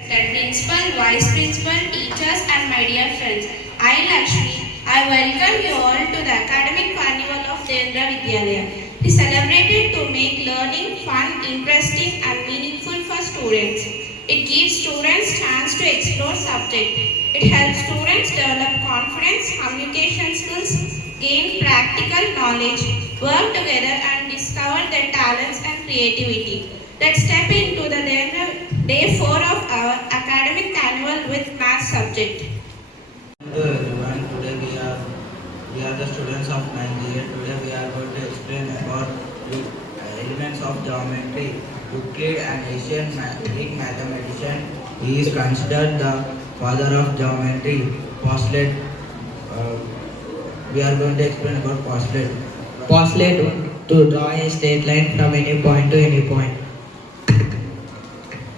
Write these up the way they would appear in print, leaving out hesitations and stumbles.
Respected principal, vice principal, teachers and my dear friends. I Lakshmi. I welcome you all to the academic carnival of Devendra Vidyalaya. It is celebrated to make learning fun, interesting and meaningful for students. It gives students chance to explore subject. It helps students develop confidence, communication skills, gain practical knowledge, work together and discover their talents and creativity. Let's step into the day 4 of our academic annual with math subject. Hello everyone, today we are the students of 9th year. Today we are going to explain about the elements of geometry. Euclid, an Asian Greek mathematician, he is considered the father of geometry. Postulate, uh, we are going to explain about postulate. Postulate to draw a straight line from any point to any point.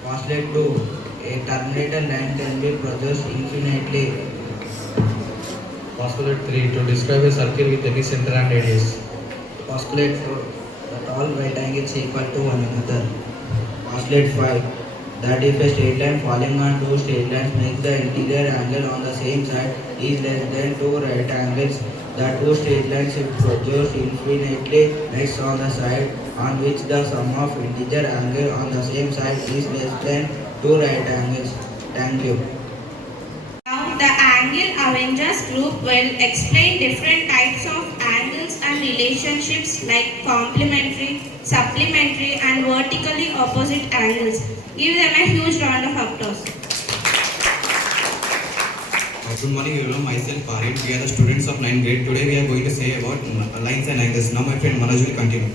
Postulate 2, a terminated line can be produced infinitely. Postulate 3. To describe a circle with any center and radius. Postulate 4, that all right angles equal to one another. Postulate 5, that if a straight line falling on two straight lines makes the interior angle on the same side is less than two right angles, the two straight lines should produce infinitely next on the side on which the sum of integer angle on the same side is less than two right angles. Thank you. Now, the Angle Avengers group will explain different types of angles and relationships like complementary, supplementary, and vertically opposite angles. Give them a huge round of applause. Good morning everyone, myself Parin. We are the students of 9th grade. Today we are going to say about lines and angles. Now my friend Manoj will continue.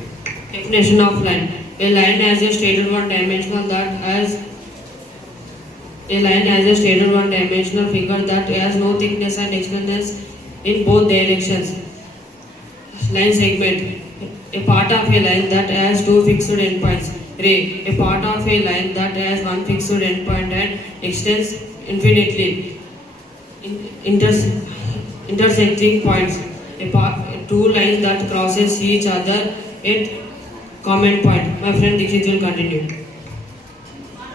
Definition of line. A line has a stated one-dimensional figure that has no thickness and externess in both directions. Line segment. A part of a line that has two fixed endpoints. Ray. A part of a line that has one fixed endpoint and extends infinitely. Intersecting points. Two lines that crosses each other at common point. My friend Dixit will continue.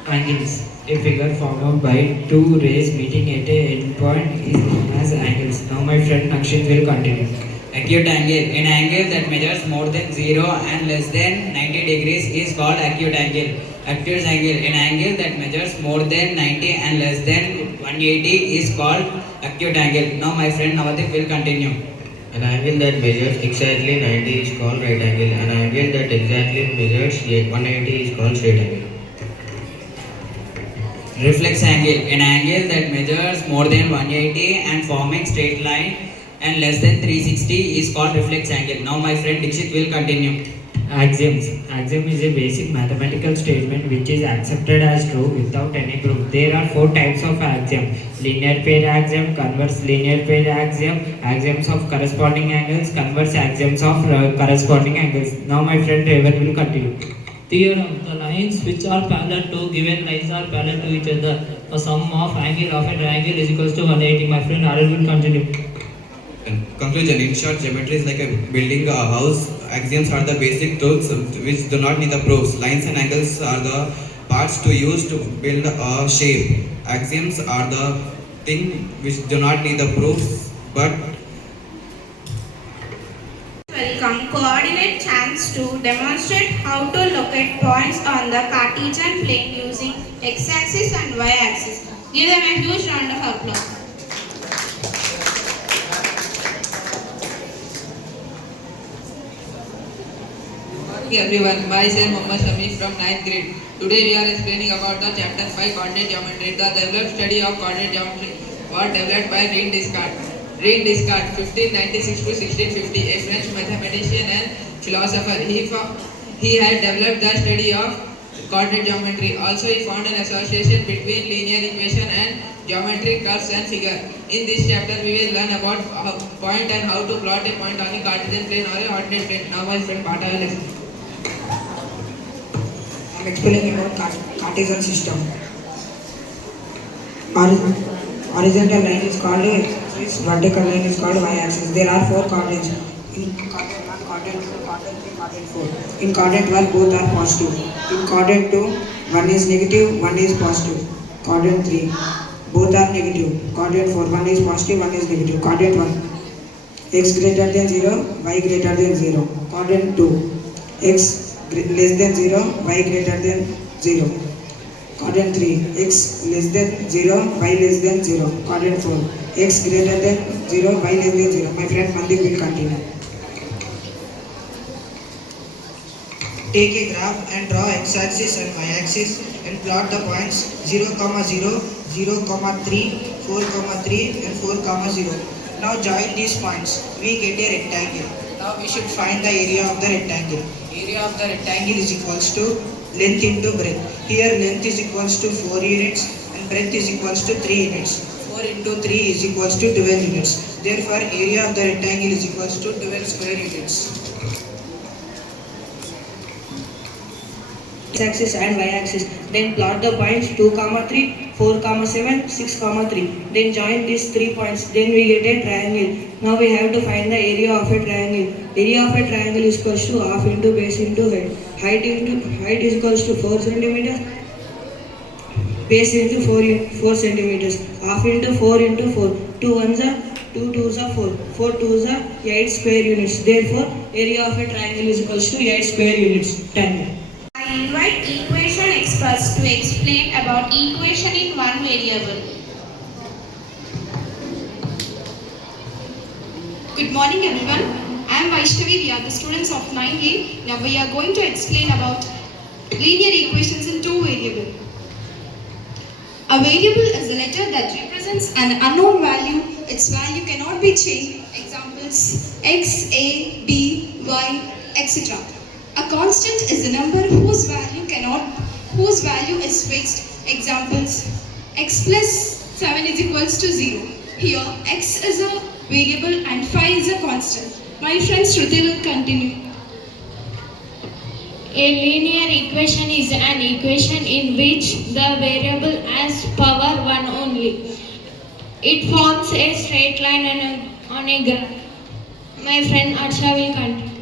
Angles. A figure formed by two rays meeting at a endpoint is known as angles. Now my friend Nakshit will continue. Acute angle. An angle that measures more than 0 and less than 90 degrees is called acute angle. Obtuse angle. An angle that measures more than 90 and less than 180 is called acute angle. Now my friend Navadeep will continue. An angle that measures exactly 90 is called right angle. An angle that exactly measures 180 is called straight angle. Reflex angle. An angle that measures more than 180 and forming straight line and less than 360 is called reflex angle. Now my friend Dixit will continue. Axioms. Axiom is a basic mathematical statement which is accepted as true without any proof. There are four types of axiom: linear pair axiom, converse linear pair axiom, axioms of corresponding angles, converse axioms of corresponding angles. Now my friend Raven will continue. Theorem. The lines which are parallel to given lines are parallel to each other. The sum of angle of a triangle is equals to 180. My friend Arul will continue. Conclusion. In short, geometry is like a building a house. Axioms are the basic truths which do not need the proofs. Lines and angles are the parts to use to build a shape. Axioms are the thing which do not need the proofs but Welcome coordinate chance to demonstrate how to locate points on the Cartesian plane using x-axis and y-axis. Give them a huge round of applause. Good morning everyone, myself Muhammad Shami from 9th grade. Today we are explaining about the chapter 5 coordinate geometry. The developed study of coordinate geometry was developed by René Descartes. René Descartes, 1596 to 1650, a French mathematician and philosopher. He had developed the study of coordinate geometry. Also, he found an association between linear equation and geometric curves and figure. In this chapter, we will learn about point and how to plot a point on a Cartesian plane or a coordinate plane. Now, my friend Pata will explain. I am explaining about Cartesian system. Horizontal line is called x-axis, vertical line is called y-axis. There are four coordinates. In coordinate 1, coordinate 2, coordinate 3, coordinate 4. In coordinate 1, both are positive. In coordinate 2, one is negative, one is positive. Quadrant 3. Both are negative. Quadrant 4. One is positive, one is negative. Quadrant 1. X greater than 0, y greater than 0. Quadrant 2. X less than 0, y greater than 0. Quadrant 3. X less than 0, y less than 0. Quadrant 4. X greater than 0, y less than 0. My friend Mandeep will continue. Take a graph and draw x-axis and y-axis and plot the points 0, 0, 0, 3, 4, 3 and 4, 0. Now join these points. We get a rectangle. Now we should find the area of the rectangle. Area of the rectangle is equals to length into breadth. Here length is equals to 4 units and breadth is equals to 3 units. 4 into 3 is equals to 12 units. Therefore area of the rectangle is equals to 12 square units. X-axis and y-axis. Then plot the points 2, 3, 4, 7, 6, 3. Then join these 3 points. Then we get a triangle. Now we have to find the area of a triangle. Area of a triangle is equals to half into base into height. Height is equals to 4 centimeters. Base into 4 centimeters. Half into 4 into 4. 2 ones are 2 twos are 4. 4 twos are 8 square units. Therefore, area of a triangle is equals to 8 square units. 10. I invite equation experts to explain about equation in one variable. Good morning everyone. I am Vaishnavi. We are the students of 9A. Now we are going to explain about linear equations in two variables. A variable is a letter that represents an unknown value. Its value cannot be changed. Examples: x, a, b, y, etc. A constant is a number whose value is fixed. Examples: x plus 7 is equals to 0. Here x is a variable and phi is a constant. My friend Shruti will continue. A linear equation is an equation in which the variable has power 1 only. It forms a straight line on a graph. My friend Arsha will continue.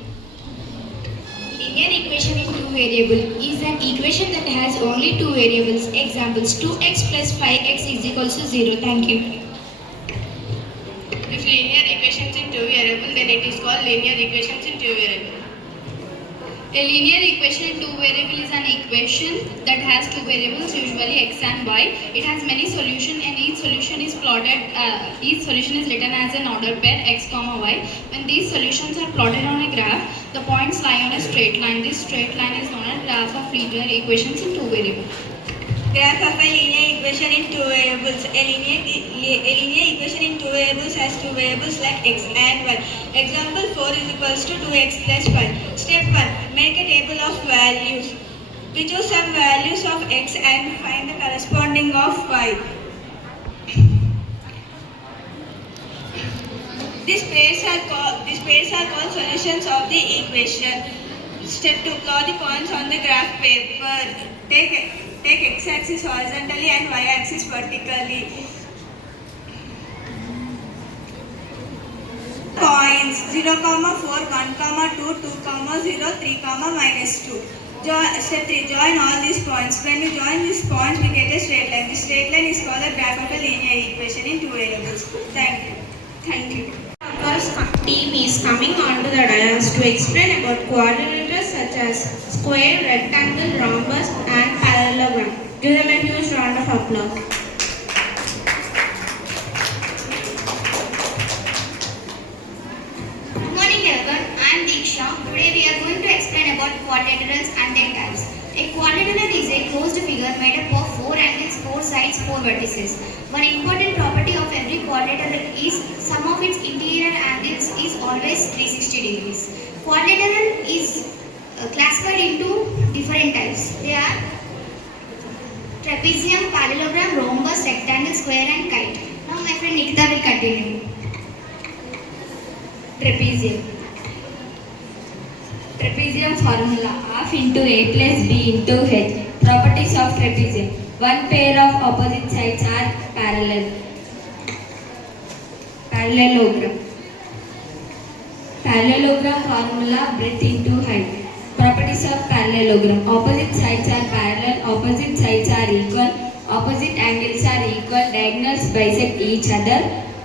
Linear equation in two variables is an equation that has only two variables. Examples: 2x plus 5x is equals to 0. Thank you. If linear equations in two variables, then it is called linear equations in two variables. A linear equation in two variables is an equation that has two variables, usually x and y. It has many solutions and each solution is written as an ordered pair x, y. When these solutions are plotted on a graph, the points lie on a straight line. This straight line is known as graph of linear equations in two variables. Graph of a linear equation in two variables. A linear equation in two variables has two variables like x and y. Example: 4 is equals to 2x plus 5. Step 1. Make a table of values. We choose some values of x and find the corresponding of y. These pairs are called solutions of the equation. Step 2. Plot the points on the graph paper. Take x-axis horizontally and y-axis vertically. Points 0, 4, 1, 2, 2, 0, 3, -2. Step 3. Join all these points. When we join these points, we get a straight line. This straight line is called the graph of a linear equation in two variables. Thank you. Our team is coming onto the dais to explain about coordinators such as square, rectangle, rhombus and parallelogram. Give them a huge round of applause. Good morning everyone. I am Diksha. Today we are going to explain about quadrilaterals and their types. A quadrilateral is a closed figure made up of 4 angles, 4 sides, 4 vertices. One important property of every quadrilateral is sum of its interior angles is always 360 degrees. Quadrilateral is classified into different types. They are trapezium, parallelogram, rhombus, rectangle, square and kite. Now my friend Nikita will continue. Trapezium formula: half into a plus b into h. Properties of trapezium: one pair of opposite sides are parallel. Parallelogram formula: breadth into height. Properties of parallelogram: opposite sides are parallel, opposite sides are equal, Opposite angles are equal. Diagonals bisect each other.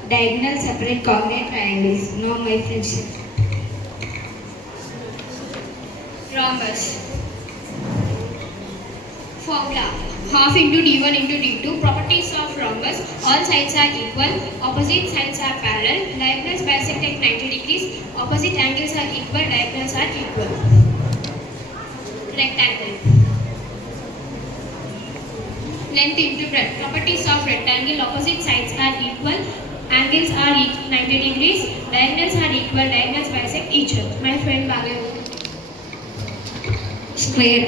Diagonals separate congruent triangles. Now my friends. Rhombus. Formula. Half into d1 into d2. Properties of rhombus. All sides are equal. Opposite sides are parallel. Diagonals bisect at 90 degrees. Opposite angles are equal. Diagonals are equal. Rectangle. Length into breadth. Properties of rectangle. Opposite sides are equal. Angles are 90 degrees. Diagonals are equal. Diagonals bisect each other. My friend Bhagav. Square.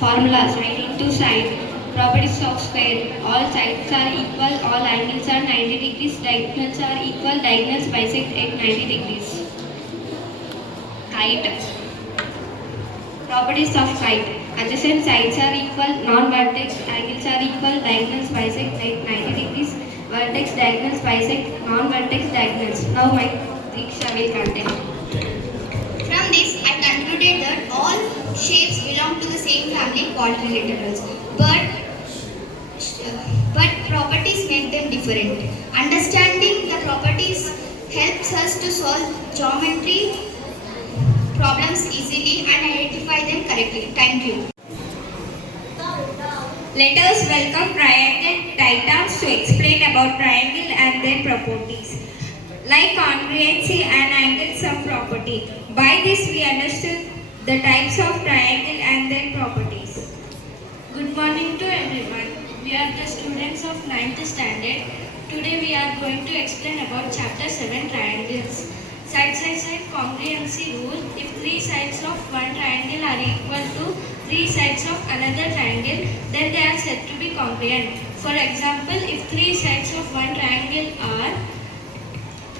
Formula. Side into side. Properties of square. All sides are equal. All angles are 90 degrees. Diagonals are equal. Diagonals bisect at 90 degrees. Kite. Properties of kite. Adjacent sides are equal. Non-vertex angles are equal. Diagonals bisect at 90 degrees. Vertex diagonals bisect non-vertex diagonals. Now my Diksha will continue. From this, I concluded that all shapes belong to the same family quadrilaterals, but properties make them different. Understanding the properties helps us to solve geometry problems easily and identify them correctly. Thank you. Let us welcome triangle titans to explain about triangle and their properties. Like congruency and angle sum property. By this we understood the types of triangle and their properties. Good morning to everyone. We are the students of 9th standard. Today we are going to explain about chapter 7 triangles. Side congruency rule. If three sides of one triangle are equal to three sides of another triangle, then they are said to be congruent. For example, if three sides of one triangle are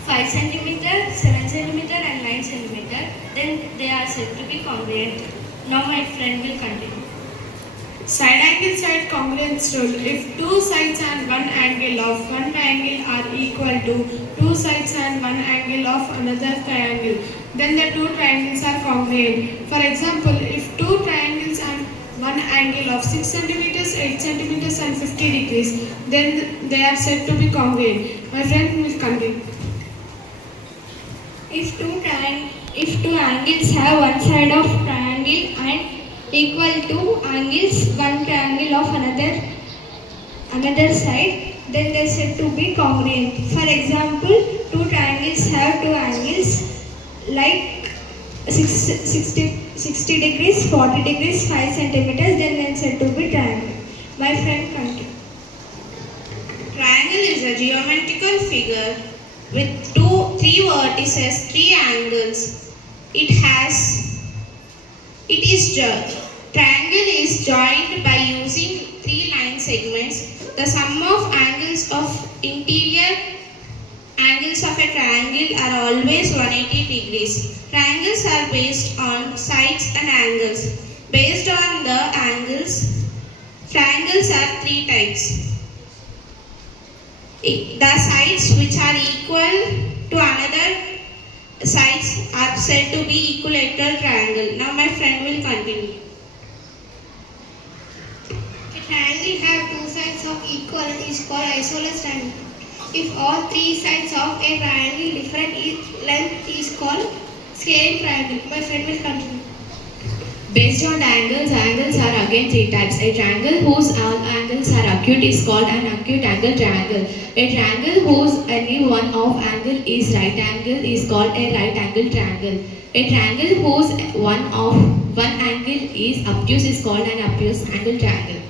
5 cm, 7 cm and 9 cm, then they are said to be congruent. Now my friend will continue. Side angle side congruence rule. If two sides and one angle of one triangle are equal to two sides and one angle of another triangle, then the two triangles are congruent. For example, if two triangles and one angle of 6 cm, 8 cm and 50 degrees, then they are said to be congruent. My friend will continue. If two angles have one side of triangle and equal to angles one triangle of another side, then they are said to be congruent. For example, two triangles have two angles like 60 degrees, 40 degrees, 5 centimeters, then they are said to be triangle. My friend continue. Triangle is a geometrical figure with three vertices, three angles. Triangle is joined by using three line segments. The sum of angles of interior angles of a triangle are always 180 degrees. Triangles are based on sides and angles. Based on the angles, triangles are three types. The sides which are equal to another sides are said to be equilateral triangle. Now my friend will continue. A triangle have two sides of equal is called isosceles triangle. If all three sides of a triangle different length is called scaling triangle. My friend will continue. Based on angles are again three types. A triangle whose all angles are acute is called an acute angle triangle. A triangle whose any one of angle is right angle is called a right angle triangle. A triangle whose one angle is obtuse is called an obtuse angle triangle.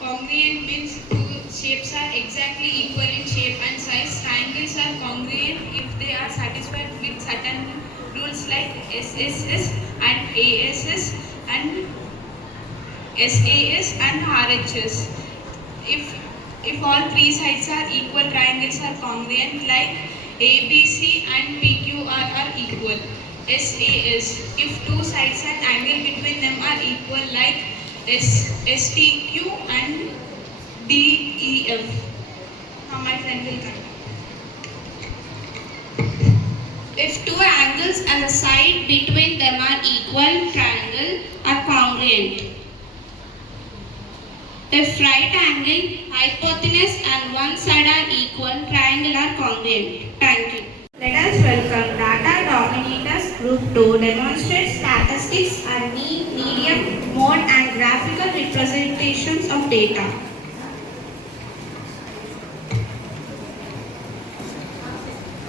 Congruent means two shapes are exactly equal in shape and size. Triangles are congruent if they are satisfied with certain rules like SSS and ASS and SAS and RHS. If all three sides are equal, triangles are congruent like ABC and PQR are equal. SAS. If two sides and angle between them are equal like STQ and DEF. Now my friend will continue. If two angles and the side between them are equal, triangle are congruent. If right angle, hypotenuse and one side are equal, triangle are congruent. Thank you. Let us welcome Data Dominators Group to demonstrate statistics and medium, mode and graphical representations of data.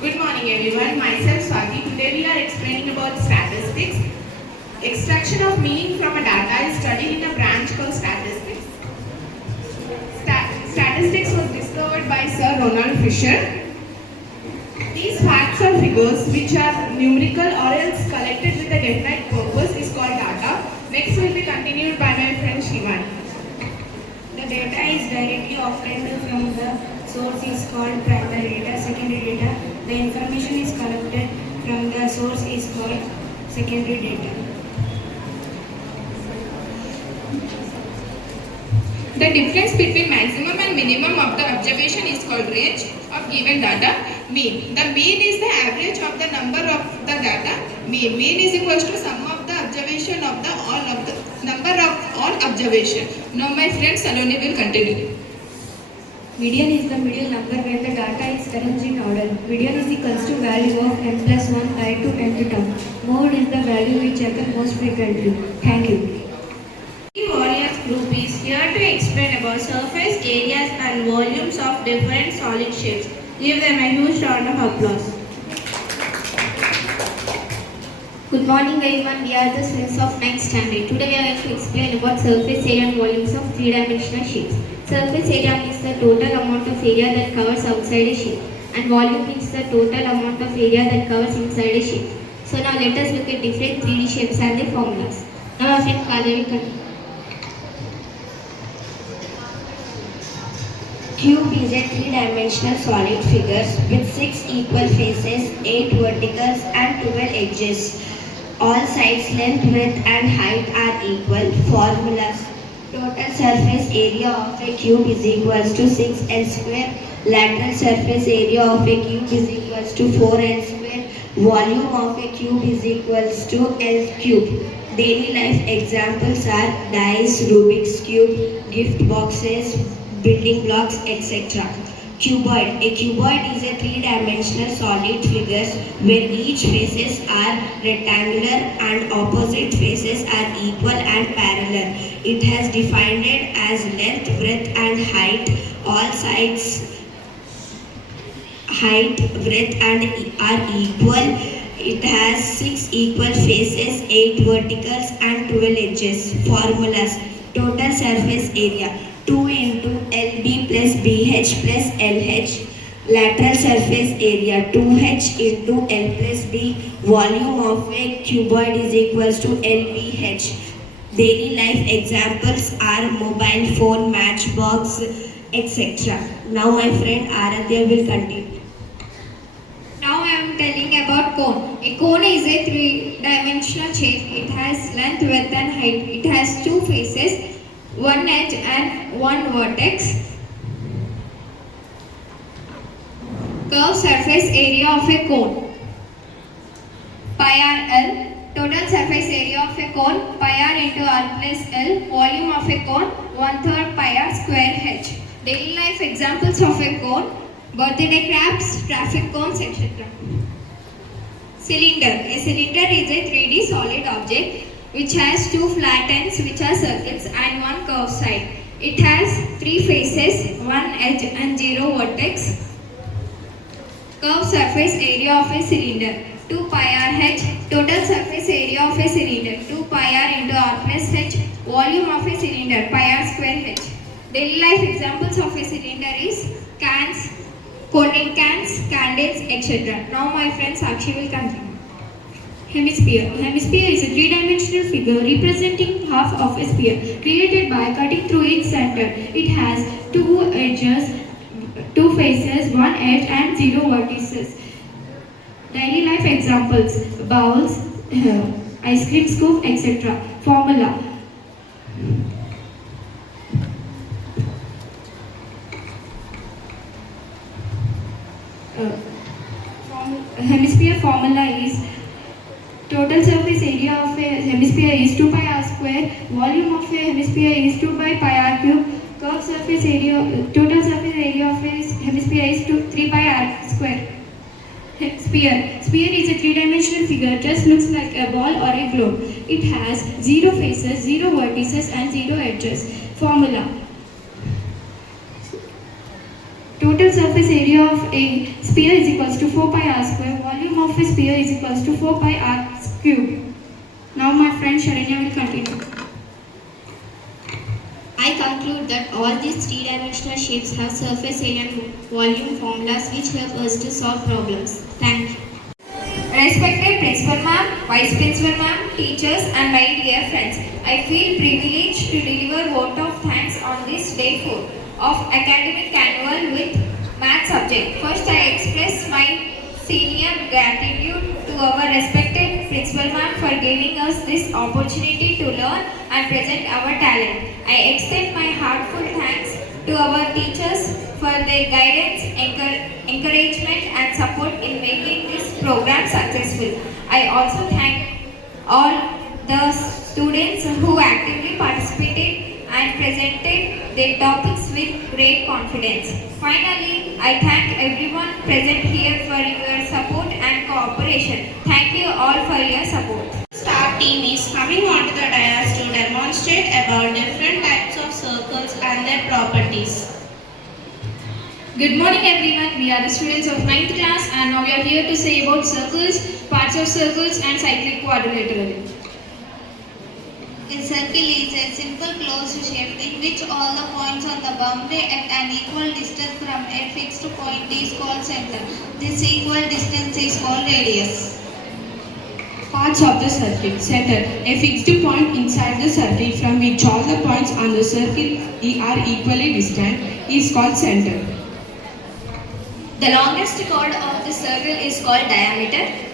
Good morning everyone, myself Swati. Today we are explaining about statistics. Extraction of meaning from a data is studied in a branch called statistics. Statistics was discovered by Sir Ronald Fisher. These facts or figures which are numerical or else collected with a definite purpose is called data. Next will be continued by my friend Shivani. The data is directly obtained from the source is called primary data, secondary data. The information is collected from the source is called secondary data. The difference between maximum and minimum of the observation is called range of given data. Mean. The mean is the average of the number of the data. Mean. Mean is equals to sum of the observation of the number of all observation. Now my friend Saloni will continue. Median is the middle number when the data is arranged in order. Median is equals to value of n plus 1 by to nth term. Mode is the value which occurs most frequently. Thank you. The Warriors group is here to explain about surface areas and volumes of different solid shapes. Give them a huge round of applause. Good morning everyone, we are the students of 9th standard. Today we are going to explain about surface area and volumes of three-dimensional shapes. Surface area means the total amount of area that covers outside a shape, and volume means the total amount of area that covers inside a shape. So now let us look at different 3D shapes and their formulas. Now our friend Kala will continue. Cube is a three-dimensional solid figure with 6 equal faces, 8 verticals and 12 edges. All sides length, width and height are equal. Formulas. Total surface area of a cube is equals to 6L square. Lateral surface area of a cube is equals to 4L square. Volume of a cube is equals to L cube. Daily life examples are dice, Rubik's cube, gift boxes, building blocks, etc. Cuboid. A cuboid is a three-dimensional solid figure where each faces are rectangular and opposite faces are equal and parallel. It has defined it as length, width and height. All sides height, width and are equal. It has 6 equal faces, 8 verticals and 12 edges. Formulas. Total surface area 2 into LB plus BH plus LH. Lateral surface area 2H into L plus B. Volume of a cuboid is equals to LBH. Daily life examples are mobile phone, matchbox, etc. Now my friend Aradhya will continue. Now I am telling about cone. A cone is a three-dimensional shape. It has length, width and height. It has 2 faces, 1 edge and 1 vertex. Curved surface area of a cone. Pi r L. Total surface area of a cone, pi r into r plus L. Volume of a cone, 1/3 pi r square h. Daily life examples of a cone. Birthday crabs, traffic cones, etc. Cylinder. A cylinder is a 3D solid object which has 2 flat ends which are circles and 1 curved side. It has 3 faces, 1 edge and 0 vertex. Curved surface area of a cylinder 2 pi r h. Total surface area of a cylinder 2 pi r into r plus h. Volume of a cylinder pi r square h. Daily life examples of a cylinder is cans, coating cans, candles, etc. Now my friend Sakshi will continue. Hemisphere. Hemisphere is a three-dimensional figure representing half of a sphere created by cutting through its center. It has 2 edges, 2 faces, 1 edge and 0 vertices. Daily life examples: bowls, ice cream scoop, etc. Formula. Hemisphere formula is total surface area of a hemisphere is 2 pi r square square. Volume of a hemisphere is 2 by pi r cube. Curved surface area, total surface area of a hemisphere is 3 pi r square. Sphere. Sphere is a three-dimensional figure, just looks like a ball or a globe. It has 0 faces, 0 vertices and 0 edges. Formula. Total surface area of a sphere is equals to 4 pi r square. Volume of a sphere is equals to 4 pi r cube. Now my friend Sharanya will continue. I conclude that all these three-dimensional shapes have surface area and volume formulas which help us to solve problems. Thank you. Respected Principal Ma'am, Vice Principal Ma'am, teachers and my dear friends, I feel privileged to deliver vote of thanks on this day 4 of academic annual with math subject. First, I express my senior gratitude to our respected Principal Ma'am for giving us this opportunity to learn and present our talent. I extend my heartfelt thanks to our teachers for their guidance, encouragement and support in making this program successful. I also thank all the students who actively participated and presented their topics with great confidence. Finally, I thank everyone present here for your support and cooperation. Thank you all for your support. Our team is coming onto the dais to demonstrate about different types of circles and their properties. Good morning everyone, we are the students of 9th class and now we are here to say about circles, parts of circles and cyclic quadrilateral. A circle is a simple closed shape in which all the points on the boundary at an equal distance from a fixed point is called center. This equal distance is called radius. Parts of the circle. Center. A fixed point inside the circle from which all the points on the circle are equally distant is called center. The longest chord of the circle is called diameter.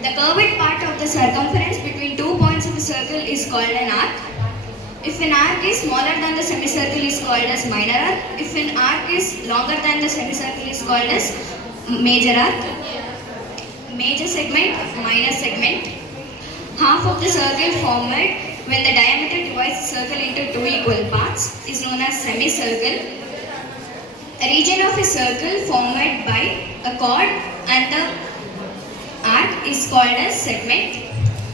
The curved part of the circumference between two points of the circle is called an arc. If an arc is smaller than the semicircle is called as minor arc. If an arc is longer than the semicircle is called as major arc. Major segment, minor segment. Half of the circle formed when the diameter divides the circle into two equal parts is known as semicircle. A region of a circle formed by a chord and the arc is called as segment.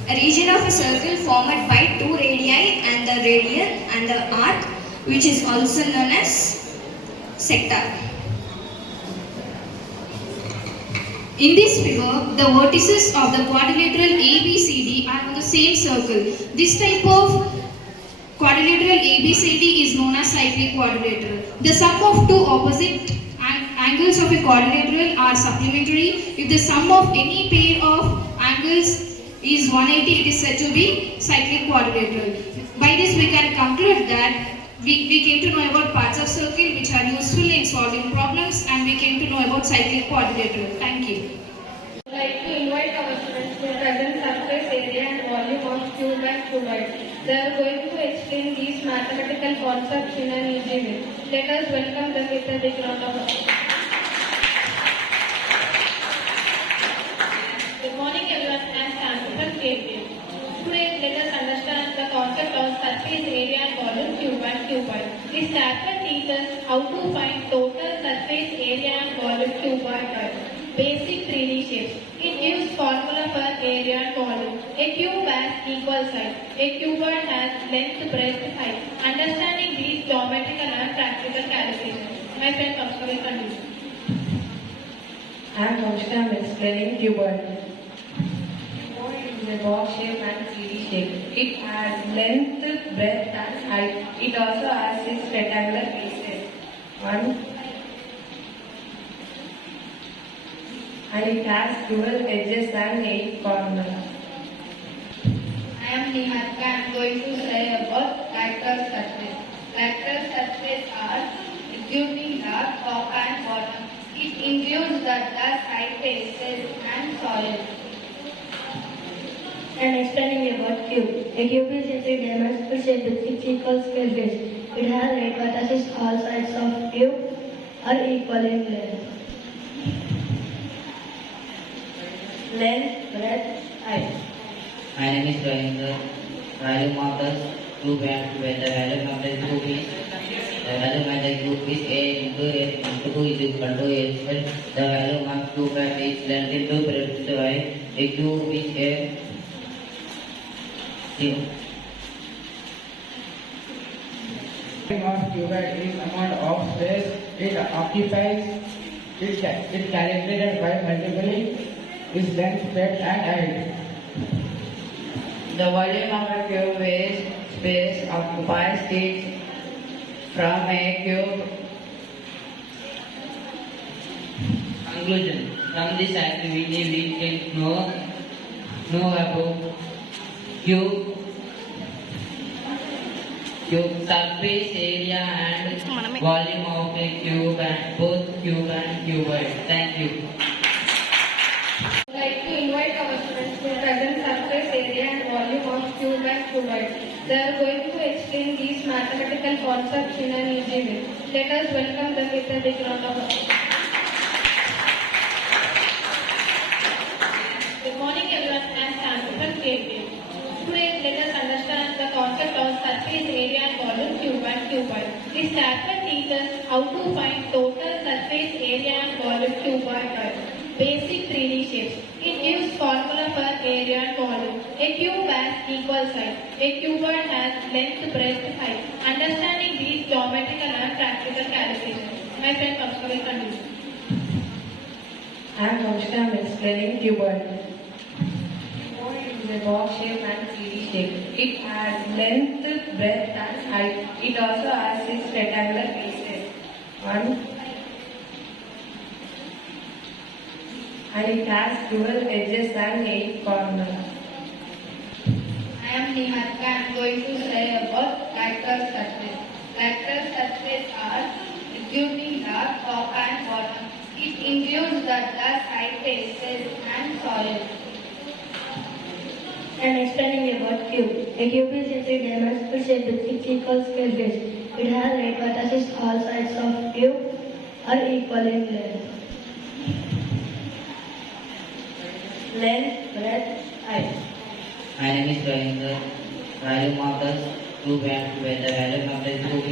A region of a circle formed by two radii and the radial and the arc, which is also known as sector. In this figure, the vertices of the quadrilateral ABCD are on the same circle. This type of quadrilateral ABCD is known as cyclic quadrilateral. The sum of two opposite angles of a quadrilateral are supplementary. If the sum of any pair of angles is 180, it is said to be cyclic quadrilateral. By this we can conclude that we came to know about parts of circle which are useful in solving problems, and we came to know about cyclic quadrilateral. Thank you. I would like to invite our students to present surface area and volume of cube and cuboid. They are going to explain these mathematical concepts in an easy way. Let us welcome them with a big round of applause. Good morning everyone, I am Shanti from KPM. Today let us understand the concept of surface area and volume cube and cuboid. This chapter teaches how to find total surface area and volume cuboid. Basic 3D shapes. It gives formula for area and volume. A cube has equal sides. A cuboid has length, breadth, height. Understanding these geometrical and practical calculations. My friend Kamsa will continue. I am Kamsa. I am explaining cuboid. Cuboid is a box shape and 3D shape. It has length, breadth and height. It also has 6 rectangular faces. And it has 12 edges and 8 corners. I am Niharika. I am going to say about lateral surface. Lateral surface are including the top and bottom. It includes the side faces and soil. I am explaining about cube. A cube is a three-dimensional shape with 6 equal square base. It has 8 vertices. All sides of cube are equal in length. Length, breadth, height. My name is Ravindra. Volume of the cube and when the volume of the cube is A into 2 is equal to A square. The volume of cube and its length into breadth by a cube is A. Of cubed is amount of space it occupies. It calculated by multiplying its length, breadth, and height. The volume of a cube is space occupies it from a cube. Conclusion. From this activity we can know about cube surface area and volume of a cube and both cube and cuboid. Thank you. I'd like to invite our students to present surface area and volume of cube and cuboid. They are going to explain these mathematical concepts in an easy way. Let us welcome them with a big round of applause. Good morning everyone, I am Shanti from Today let us understand the concept of surface area and volume cube and cuboid. This chapter teaches how to find total surface area and volume cuboid. Basic 3D shapes. It gives formula for area and volume. A cube has equal sides. A cuboid has length, breadth, height. Understanding these geometrical and practical calculations. My friend Kamshka will continue. I am Kamshka, I am explaining cuboid. Cuboid is a box shape and 3D shape. It has length, breadth, and height. It also has 6 rectangular faces. And it has 12 edges and 8 corners. I am Niharika. I am going to say about lateral surface. Lateral surface are including the top and bottom. It includes the side faces and soil. I am explaining about cube. A cube is a 3-dimensional shape with 6 equal scale base. It has 8 vertices. All sides of cube are equal in length. Length, breadth, height. My name is Devendra. Volume of the cube and when the volume of the cube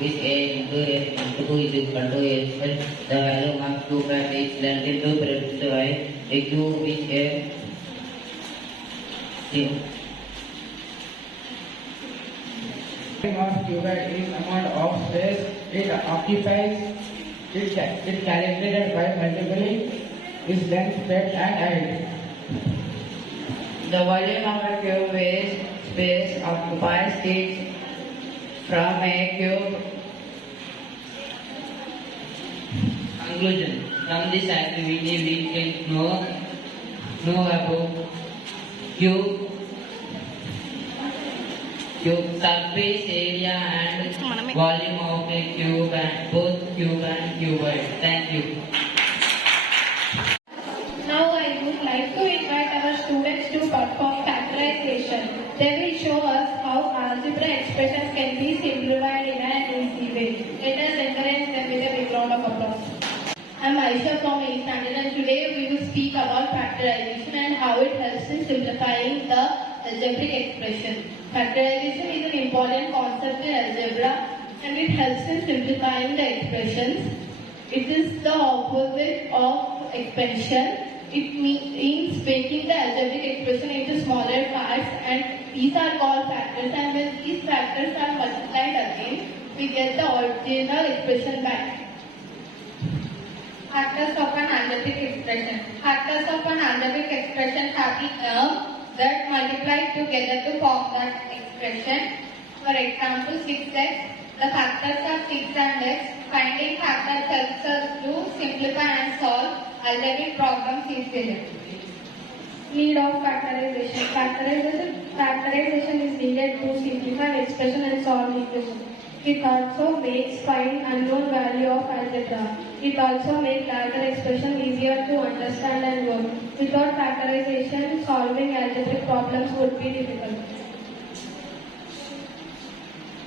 is A into 2 is equal to A square. The volume of cube and its length into breadth by a cube is A. Of cubed is amount of space it occupies. It calculated by multiplying its length, breadth, and height. The volume of a cube is space occupies it from a cube. Conclusion. From this activity we can know about cube surface area and volume of a cube and both cube and cuboid. Thank you. Now I would like to invite our students to perform factorization. They will show us how algebra expressions can be simplified in an easy way. Let us encourage them with a big round of applause. I am Aisha from 8th standard and today we will speak about factorization and how it helps in simplifying the algebraic expression. Factorization is an important concept in algebra and it helps in simplifying the expressions. It is the opposite of expansion. It means breaking the algebraic expression into smaller parts and these are called factors, and when these factors are multiplied again, we get the original expression back. Factors of an algebraic expression. Factors of an algebraic expression have the term that multiply together to form that expression. For example, 6x. The factors are 6 and x. Finding factors helps us to simplify and solve algebraic problems easily. Need of factorization. Factorization is needed to simplify expression and solve equation. It also makes find unknown value of algebra. It also makes larger expression easier to understand and work. Without factorization, solving algebraic problems would be difficult.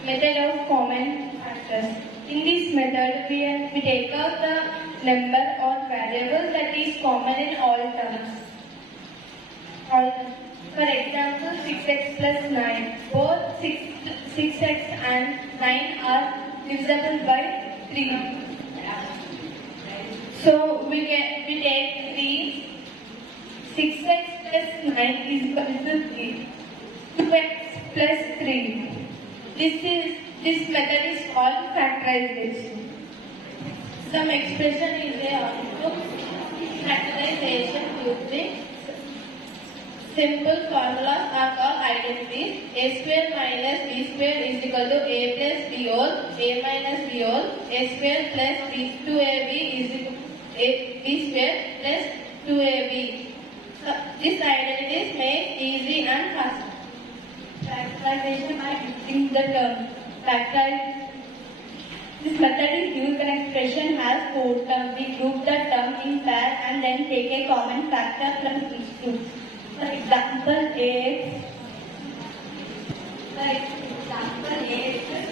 Method of common factors. In this method, we take out the number or variable that is common in all terms. For example, 6x plus 9. Both 6x and 9 are divisible by 3. So we take 3. 6x plus 9 is equal to 3. 2x plus 3. This method is called factorization. Some expression is a factorization using simple formulas are called identities. A square minus b square is equal to a plus b whole, a minus b whole, a square plus b 2ab is equal to b square plus 2ab. So, these identities make easy and fast. Factorization by using the term. This method is used when expression has 4 terms. We group the term in pair and then take a common factor from each group. For example, ax plus ay plus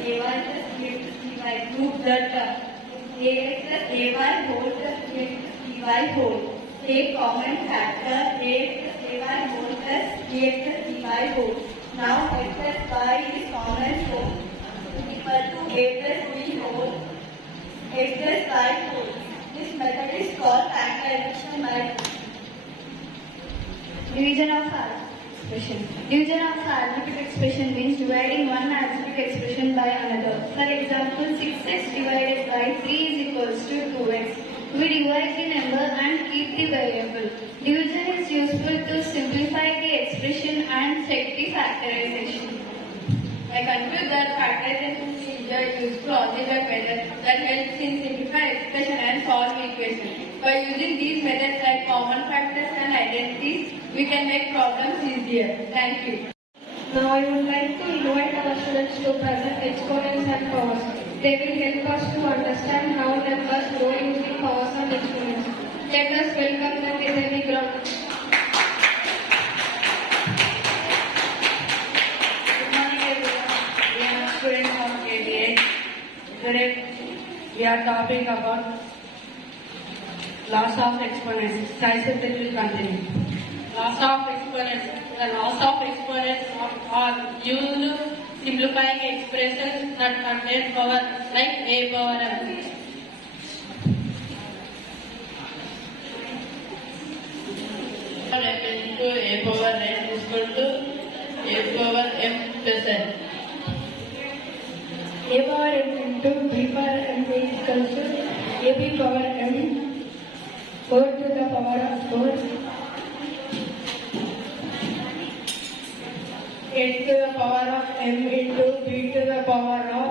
by group the term. Ax plus ay whole plus bx plus by whole. Take common factor ax plus ay whole plus bx plus by whole. Now x plus y is common, so equal to a plus b whole, x plus y whole. This method is called factorization by division of expression. Division of algebraic expression means dividing one algebraic expression by another. For example, 6x divided by 3 is equals to 2x. We divide the number and keep the variable. Division is useful to simplify the expression and check the factorization. I conclude that factorization is a useful algebraic method that helps in simplify expression and solve equations. By using these methods like common factors and identities, we can make problems easier. Thank you. Now I would like to invite our students to present exponents and powers. They will help us to understand how numbers grow using powers and exponents. Let us welcome them with a big round. Good morning everyone. We are students of VIII. Today we are talking about loss of exponents. Scientific will continue. Loss of exponents. The loss of exponents are used to simplifying expressions that contain power like a power m. M into a power n is equal to a power m plus n. A power m into b power m is equal to ab power m 4 to the power of 4. A to the power of m into b to the power of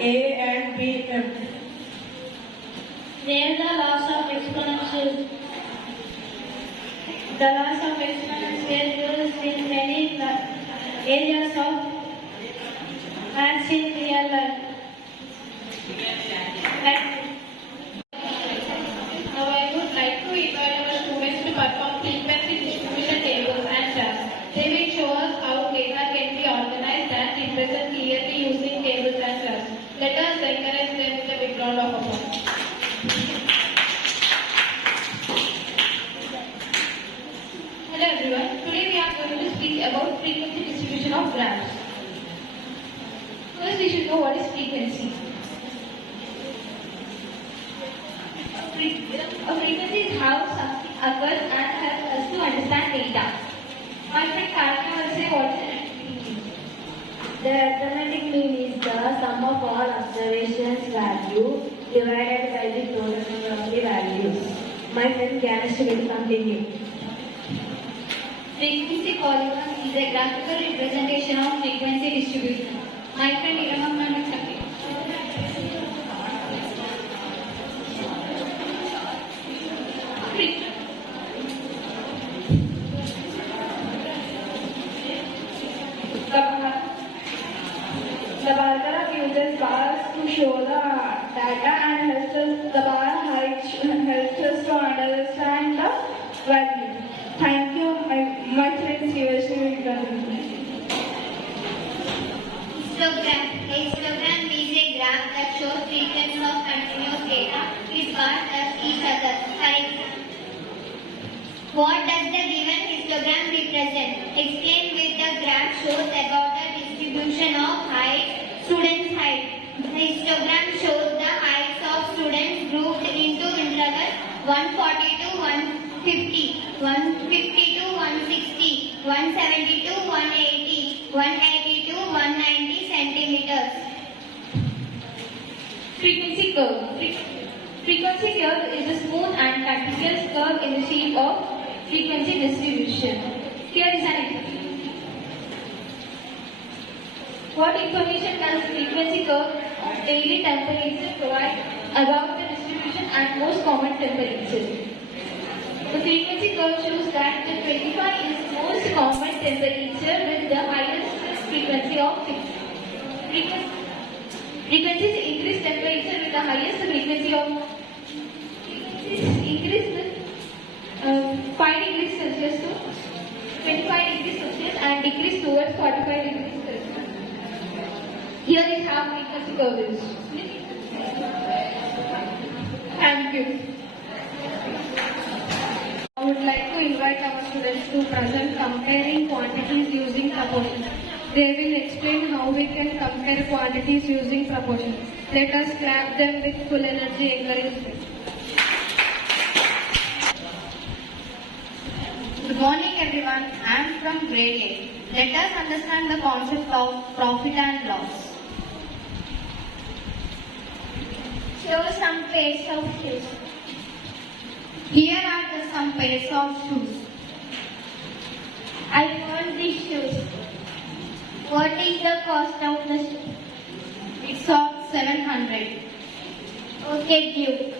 a and b m. Where the loss of exponential. The loss of exponents were used in many areas of maths in real life. Now I would like to invite our students to perform frequency distribution tables and charts. They will show us how data can be organized and represented clearly using tables and charts. Let us encourage them with a big round of applause. Hello everyone. Today we are going to speak about frequency distribution of graphs. First we should know what is frequency. A frequency is how something occurs and helps us to understand data. My friend Carnival will say what is arithmetic? The arithmetic mean is the sum of all observations value divided by the total number of the values. My friend Ganesh will continue. Frequency polygon is a graphical representation of frequency distribution. My friend Iramam will continue. The bar graph uses bars to show the data and helps us, the bar height helps us to understand the value. Thank you, my friend Sivashri will continue. Histogram is a graph that shows frequency of continuous data with bars touch each other. For example, what does the given histogram histogram represent? Explain with the graph shows about the distribution of students' height. The histogram shows the heights of students grouped into intervals 140 to 150, 150 to 160, 170 to 180, 180 to 190 centimeters. Frequency curve. Frequency curve is a smooth and continuous curve in the shape of frequency distribution. Here is an example. What information does frequency curve of daily temperature provide about the distribution and most common temperatures? The frequency curve shows that the 25 is most common temperature with the highest frequency of 6. Frequencies increase temperature with the highest frequency of increase with 5 degrees Celsius to 25 degrees Celsius and decrease towards 45 degrees Celsius. Here is how frequency curve is. Thank you. I would like to invite our students to present comparing quantities using proportions. They will explain how we can compare quantities using proportions. Let us clap them with full energy encouragement. Good morning everyone, I am from grade 8. Let us understand the concept of profit and loss. Show some pairs of shoes. Here are some pairs of shoes. I want these shoes. What is the cost of the shoe? It's of 700. Okay, give.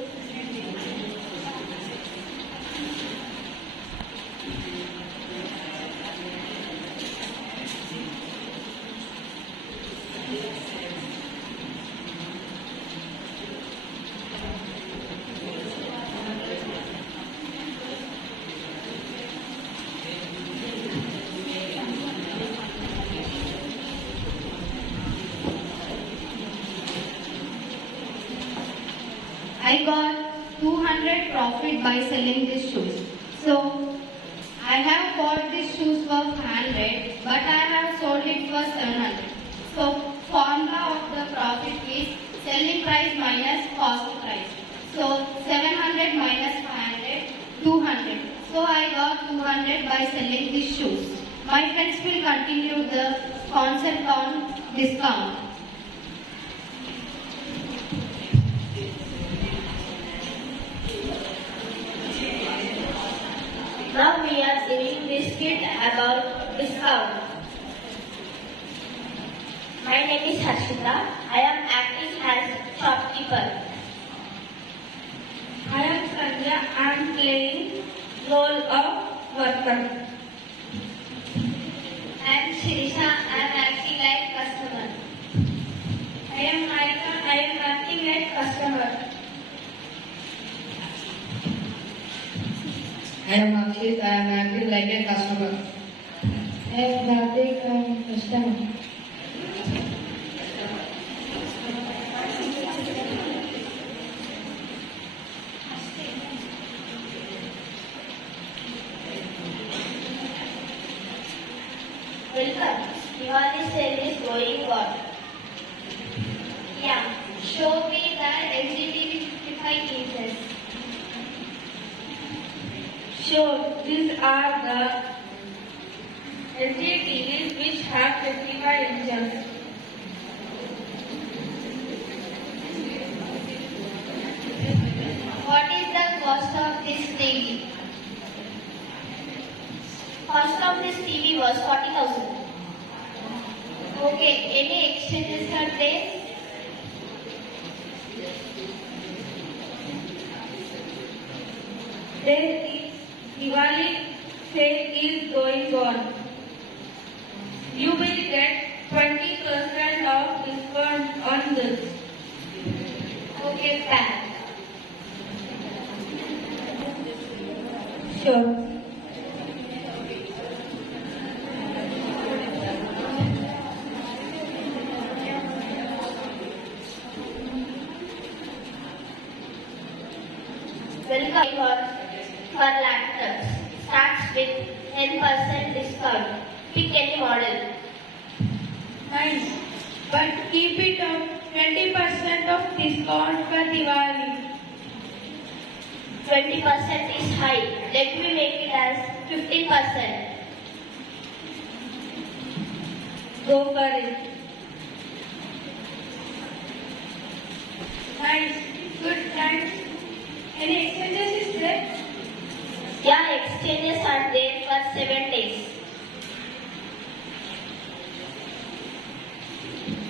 I got 200 profit by selling these shoes. So, I have bought these shoes for 100, but I have sold it for 700. So, formula of the profit is selling price minus cost price. So, 700 minus 500, 200. So, I got 200 by selling these shoes. My friends will continue the concept on discount. Now we are doing this skit about discount. My name is Harshita. I am acting as shopkeeper. I am Sandhya. I am playing role of worker. I am Shirisha. I am acting like customer. I am Naika. I am acting like customer. I am Akshit, I am acting like a customer. I am Karthik, I am customer. Welcome. Diwali sale is going on. Yeah. Show me the LCD 55 inches. Sure, these are the LCD TVs which have 55 inches. What is the cost of this TV? Cost of this TV was 40,000. Okay, any exchanges are there? There is Diwali sale is going on. You will get 20% of discount on this. Okay, thanks. Sure. Welcome for laptops. Starts with 10% discount. Pick any model. Nice. But keep it up 20% of discount for Diwali. 20% is high. Let me make it as 15%. Go for it. Nice. Good. Thanks. Any exchanges is there? Yeah, exchanges are there for 7 days.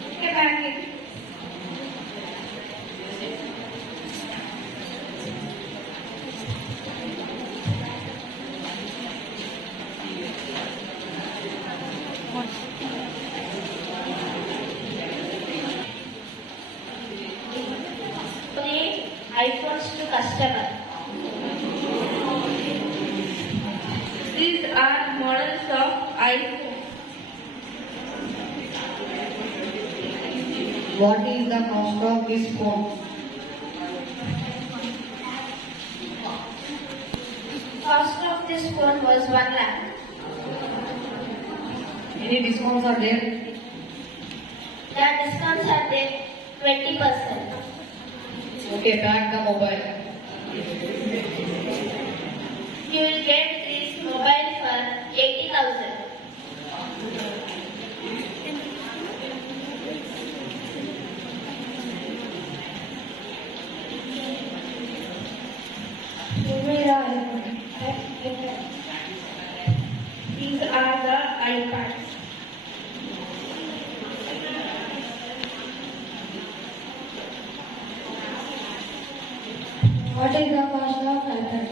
Okay, back it. iPhones to customer. These are models of iPhone. What is the cost of this phone? Cost of this phone was 1 lakh. Any discounts are there? Yeah, discounts are there 20%. Okay, pack the mobile. You will get this mobile for 80,000. These are the iPads. What is the cost of iPad?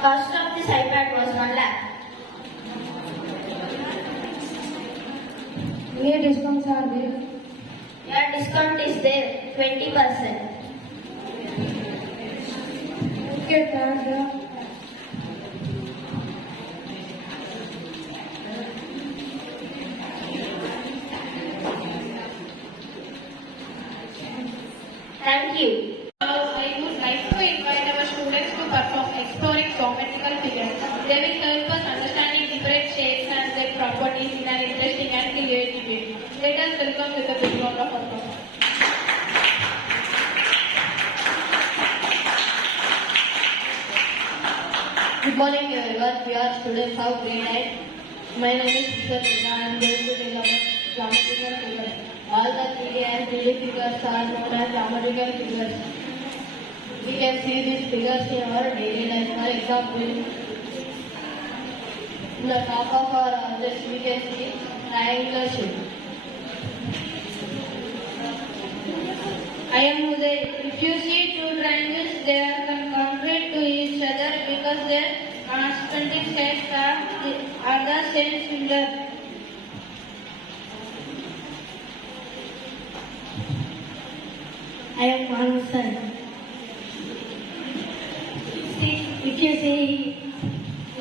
Cost of this iPad was 1 lakh. Any discounts are there? Yeah, discount is there 20%. Okay, thanks. Thank you. I would like to invite our students to perform exploring geometrical figures. They will help us understanding different shapes and their properties in an interesting and creative way. Let us welcome with a big round of applause. Good morning everyone. We are students of grade 9. My name is Mr. Nina. I am going to tell about geometrical figures. All the 3D and 3D figures are known as geometrical figures. We can see these figures in our daily life. For example, in the top of our objects we can see triangular shape. I am Uday. If you see two triangles, they are concurrent to each other because their concentric sides are the same cylinder. I am Manusan. If you see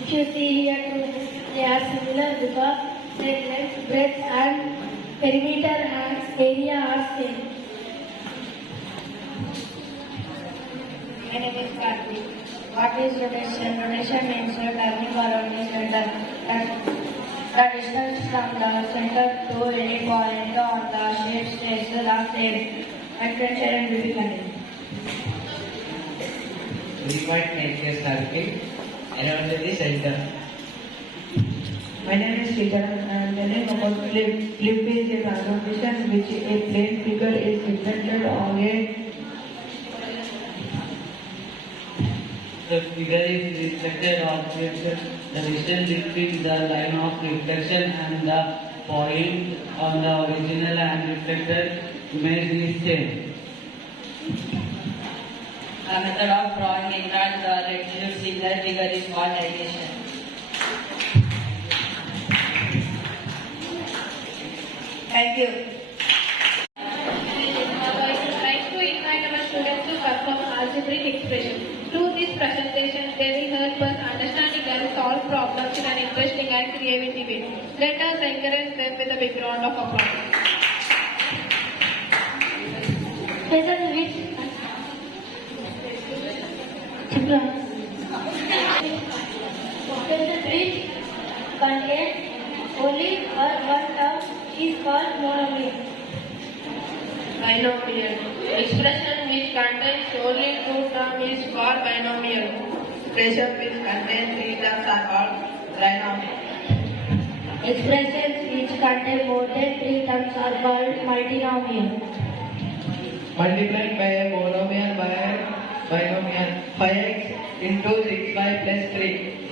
here too, they are similar because their length, breadth and perimeter and area are same. My name is Karthik. What is rotation? Rotation means turning around the center. The distance from the center to any point on the shape stays the same. Adventure and difficulty. We might make a circle around the center. My name is Peter. I am telling about flip. Flip is a transformation which a plane figure is reflected on a. The figure is reflected on the distance between the line of reflection and the point on the original and reflected image is same. The method of drawing entire the reduced singular figure is called derivation. Thank you. Now I would like to invite our students to perform algebraic expression. Through this presentation, they will help us understanding and solve problems in an interesting and creative way. Let us encourage them with a big round of applause. Which Binomial. Expression which contains only two terms is called binomial. Expression which contains three terms are called trinomial. Expressions which contain more than three terms are called multinomial. Multiplied by a monomial by a binomial. 5x into 6y plus 3.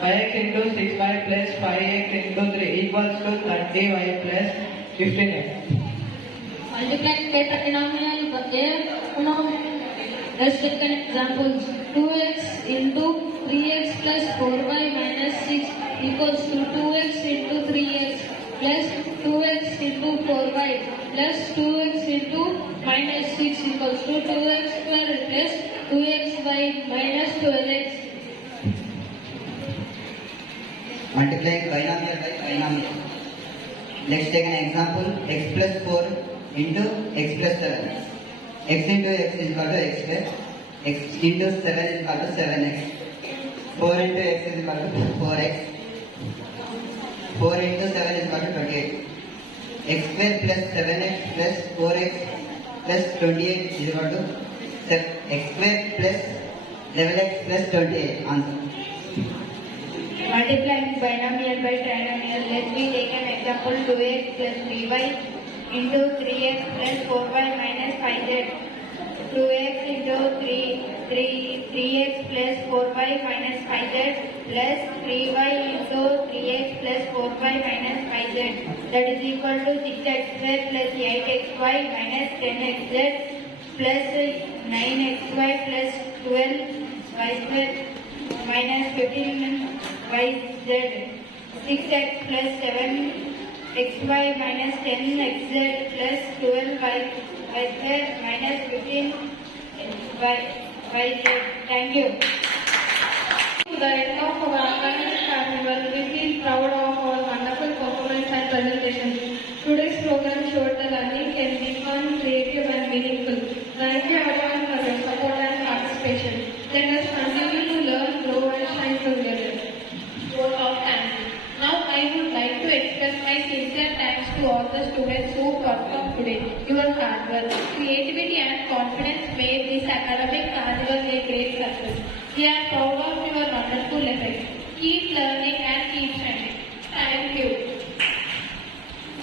5x into 6y plus 5x into 3 equals to 30y plus 15x. Multiplied by trinomial let's take an example. 2x into 3x plus 4y minus 6 equals to 2x into 3x plus 2x into 4y plus 2x into minus 6 equals to 2x square plus 2xy minus 12x. Multiplying binomial by trinomial. Let's take an example. X plus 4 into x plus 7. X into x is equal to x square. X into 7 is equal to 7x. 4 into x is equal to 4x. 4 into 7 is equal to 28. X square plus 7x plus 4x plus 28 is equal to x square plus 11x plus 28. Answer. Multiplying binomial by trinomial, let me take an example. 2x plus 3y into 3x plus 4y minus 5z. 2x into 3x plus 4y minus 5z plus 3y into 3x plus 4y minus 5z. That is equal to 6x square plus 8xy minus 10xz plus 9xy plus 12y square minus 15yz. 6x plus 7xy minus 10xz plus 12y square minus 15yz. Thank you. To the end of our academic carnival, we feel proud of our wonderful performance and presentation. Today's program showed the learning can be fun, creative and meaningful. Thank you everyone for your support and participation. Let us continue to learn, grow and shine together. Vote of thanks. Now I would like to express my sincere thanks to all the students who performed today. Your hard work, creativity and confidence made this academic carnival a great success. We are proud of your wonderful efforts. Keep learning and keep shining. Thank you.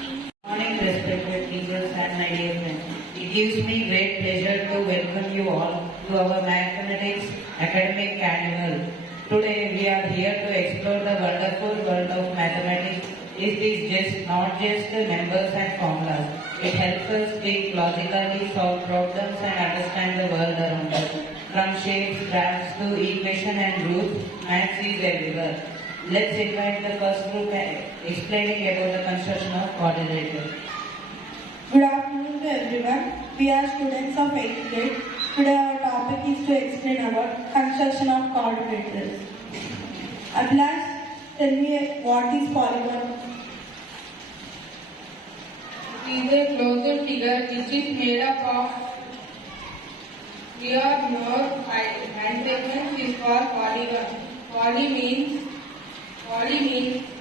Good morning, respected teachers and my dear friends. It gives me great pleasure to welcome you all to our mathematics academic carnival. Today we are here to explore the wonderful world of mathematics. It is not just numbers and formulas. It helps us think logically, solve problems and understand the world around us. From shapes, graphs to equation and roots, maths is everywhere. Let's invite the first group explaining about the construction of quadrilateral. Good afternoon to everyone. We are students of 8th grade. Today our topic is to explain about construction of quadrilaterals. Abhilash, tell me what is polygon? It is a closed figure which is made up of three or more hand segments is called polygon. Poly means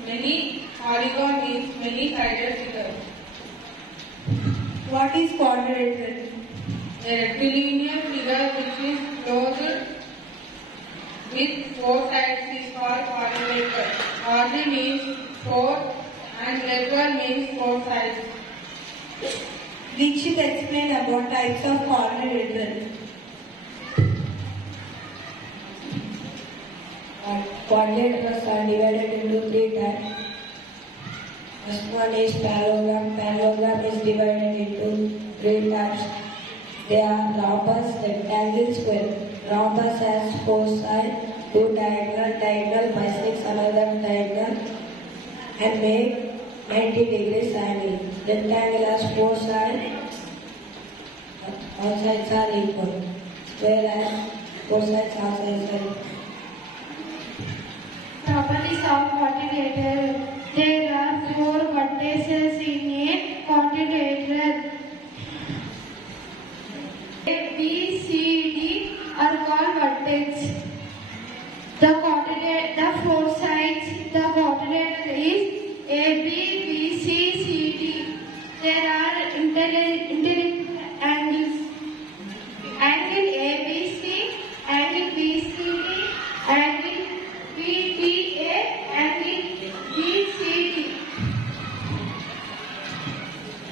many, polygon means many-sided figure. What is quadrilateral? A rectilinear figure which is closed with four sides is called quadrilateral. Quadri means four and lateral means four sides. Dikshit explain about types of quadrilateral. Quadrilaterals are divided into three types. First one is parallelogram. Parallelogram is divided into three types. They are rhombus, rectangle, square. Rhombus has four sides, two diagonal bisects another diagonal and make 90 degrees angle. Rectangle has four sides, all sides are equal, whereas four sides are equal. Properties of quadrilateral. There are four vertices in a quadrilateral. A, B, C, D are called vertex. The four sides, the quadrilateral is A, B, B, C, C, D. There are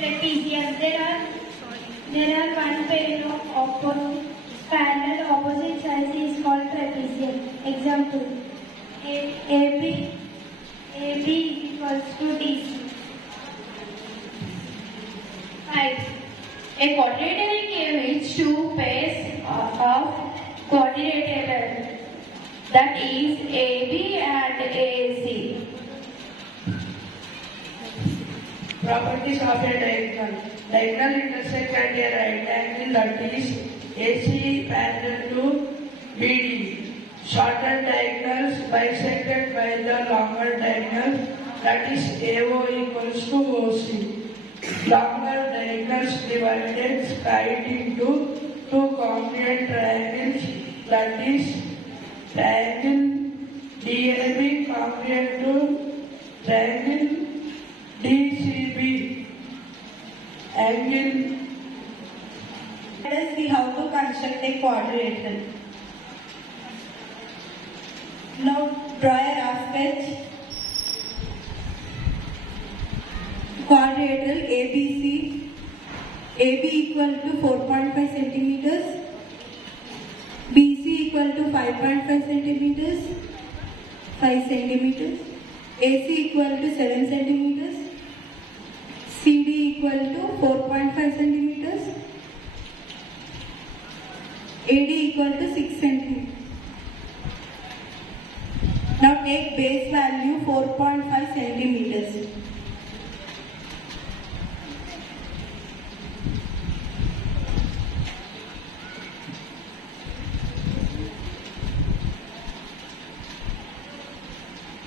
trapezium. There are one pair of parallel opposite sides is called trapezium. Example: AB equals to DC. 5. A quadrilateral gives two pairs of quadrilateral, that is AB and AC. Properties of a diagonal. Diagonal intersect at a right angle, that is AC parallel to BD. Shorter diagonals bisected by the longer diagonal, that is AO equals to OC. Longer diagonals divided side into two congruent triangles, that is triangle DAB congruent to triangle DCB. Angle. Let us see how to construct a quadrilateral. Now draw a rough sketch. Quadrilateral ABC. AB equal to 4.5 centimeters. BC equal to 5.5 centimeters. 5 centimeters. AC equal to 7 centimeters. CD equal to 4.5 centimeters. AD equal to 6 centimeters. Now take base value 4.5 centimeters.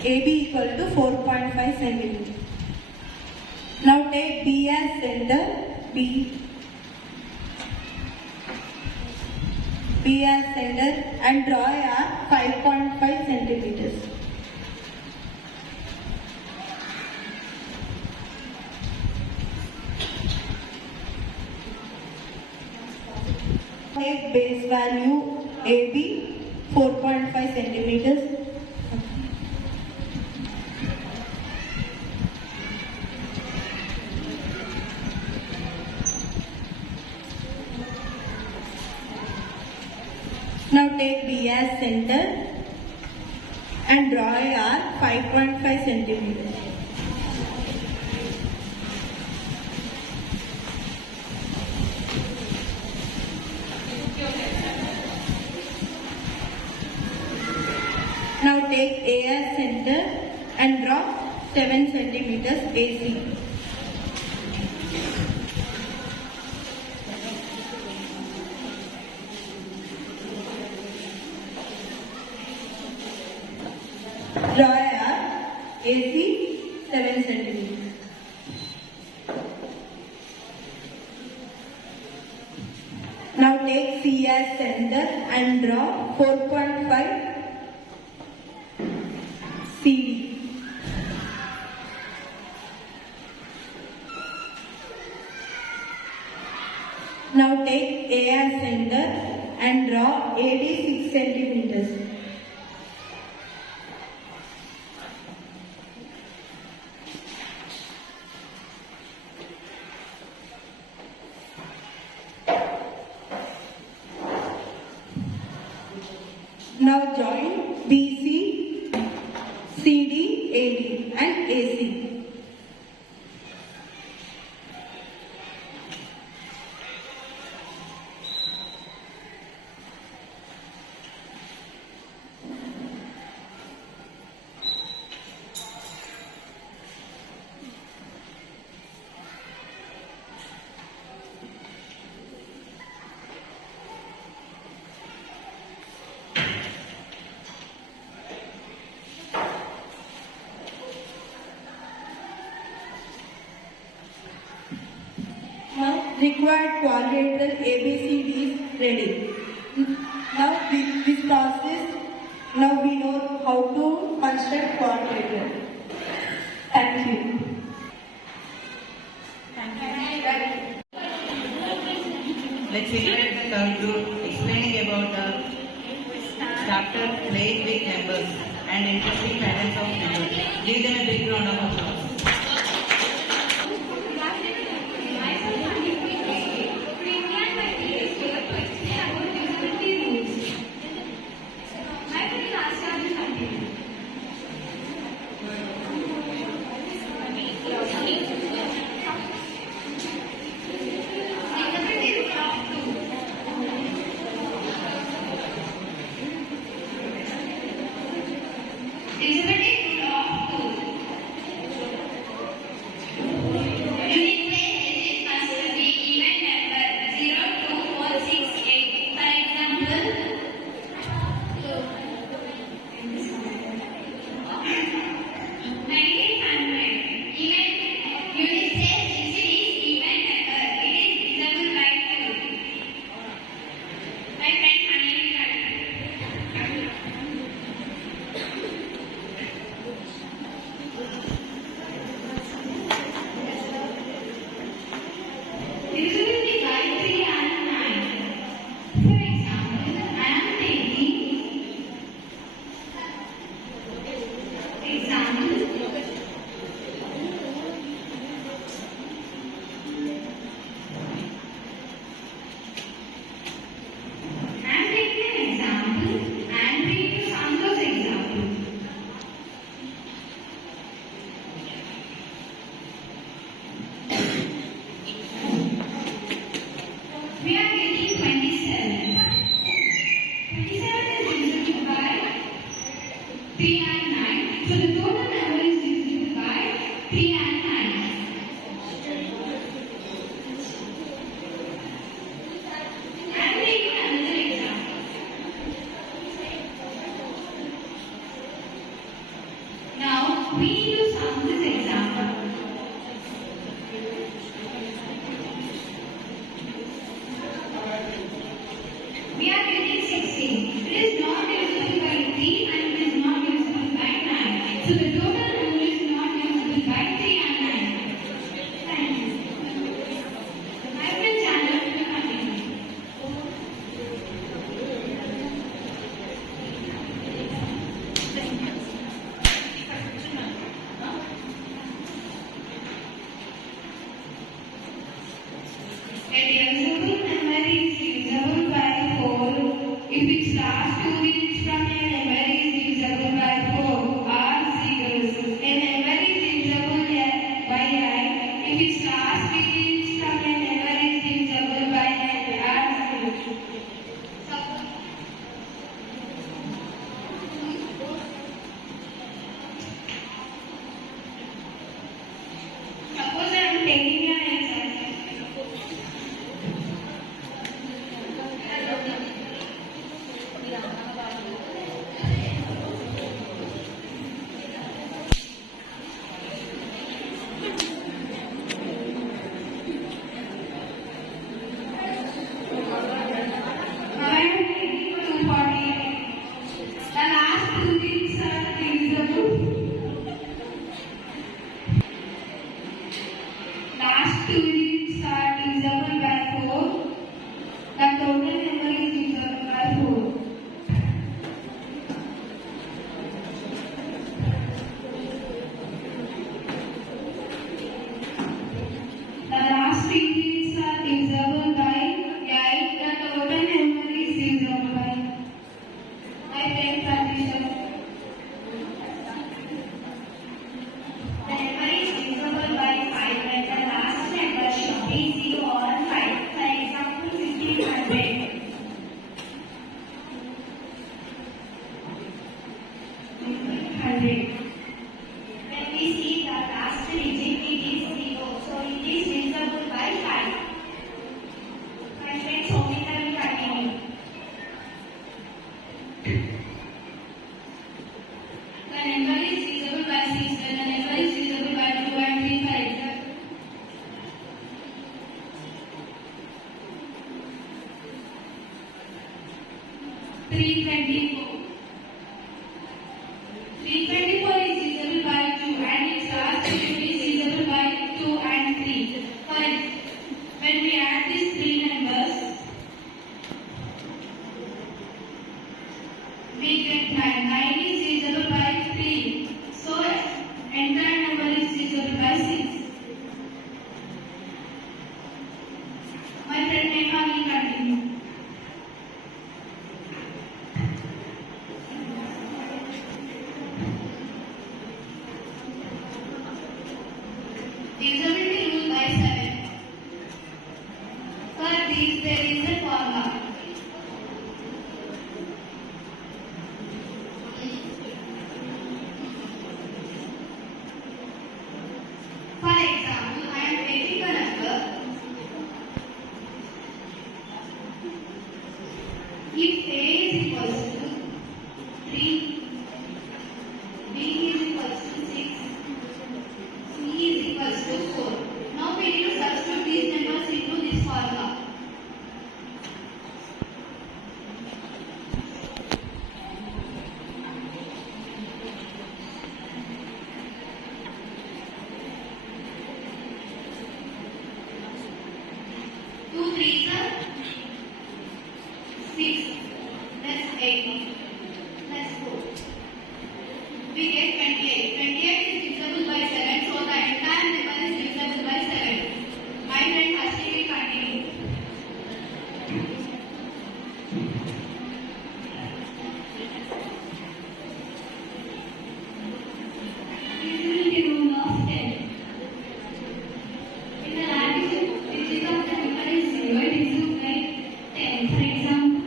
AB equal to 4.5 centimeters. Now take B as center. B as center and draw a arc 5.5 centimeters. Take base value AB 4.5 centimeters. Now take B as center and draw a arc 5.5 centimeters. Now take A as center and draw 7 centimeters AC. Draw a arc AC 7 centimeters. Now take C as center and draw 4.5 CD. Now take A as center and draw AD 6 centimeters. Now join BC, CD, AD and AC. Now required quadrilateral ABCD is ready. Now with this process, now we know how to construct quadrilateral. Thank you. Let's invite the term to explaining about the chapter playing with numbers and interesting patterns of numbers. Give them a big round of applause. divisible number is divisible by 4 if its last 2 digits from a number is divisible by 4 or zeros. A number is divisible by I if its last digits from a number is divisible by n or zeros. Suppose I am taking an example. I am taking 248. The last 2 digits are divisible. Last 2 digits are divisible by 4. The total number is divisible by 4. The last 3 digits are divisible by 8. The total number is divisible by. My friend Pratisha. The number is divisible by 5 when the last number should be 0 or 5. For example, 1500. 100. When we see the last digit, it is 0. So it is divisible by 5. My friend Somita will continue. The number is divisible by 6 when the number is divisible by 2 and 3 for example. 324. 324 is divisible by 2 and its last digit is divisible by 2 and 3. When we add these three numbers, we get 9. 9 is divisible by 3. So, entire number is divisible by 6. My friend Neha will continue. Divisibility rule by 7. For this, there is a formula. For example, I am taking a number. If A is equals to 3, B is equals to 6, C is equals to 4. Now we need to substitute these numbers into this formula. Two threes are 6. That's 8. That's 4. We get 28. 28 is divisible by 7, so the entire number is divisible by 7. My friend Hashni will continue. Divisibility rule of 10. In the last digit of the number is 0, it is divisible by 10. For example,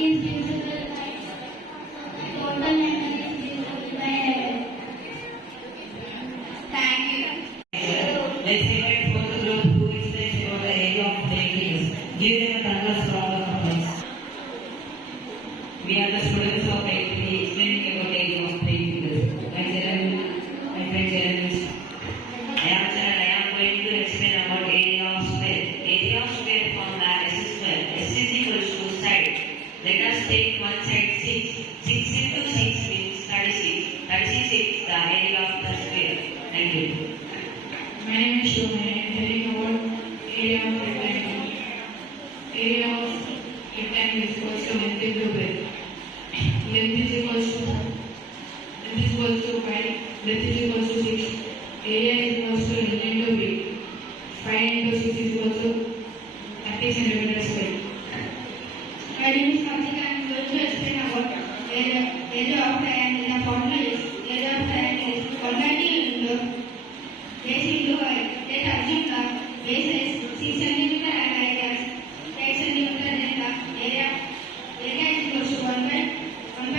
is visible by total number is visible by error. Thank you. Let's invite fourth group who explains about the area of playfields. Give them a thunderous round of applause. We are the students of 8th explaining about the area of playfields. My friend Jeremy. I am going to explain about area of square. Area of square formula S is square. S is equals to side. Let us take one side 6. 6 into 6 means 36. 36 is the area of the square. Thank you. My name is Shubha. I am telling about area of rectangle. Area of rectangle is equals to length into breadth. Length is equals to 5. Breadth is equals to 6. Area is equals to L into B. 5 into 6 is equals to 30 centimeters square. My name is Karthik. I am going to explain about area of triangle. The formula is area of triangle is 190 into base into height. Let assume the base is 6 cm and height as 8 cm. Then the area is equals to 1 by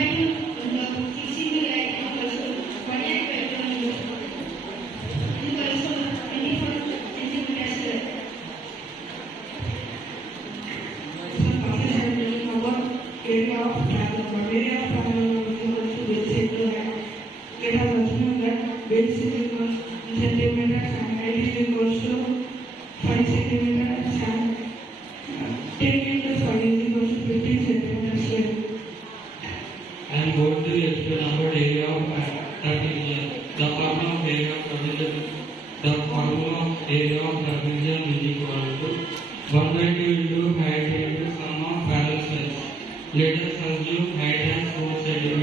2 into 6 into 8 is equals to 28 by 2 into is equals to 24 centimeters square. Area of triangle. Area of triangle is equals to base into height. Let us assume that base is equals to centimeters and height is equals to 5 centimeters and 10 into 5 is equals to 15 centimeters square. I am going to explain about area of trapezium. The formula of area of trapezium is equal to 1 by 2 into height into sum of parallel sides. Let us assume height as 4 cm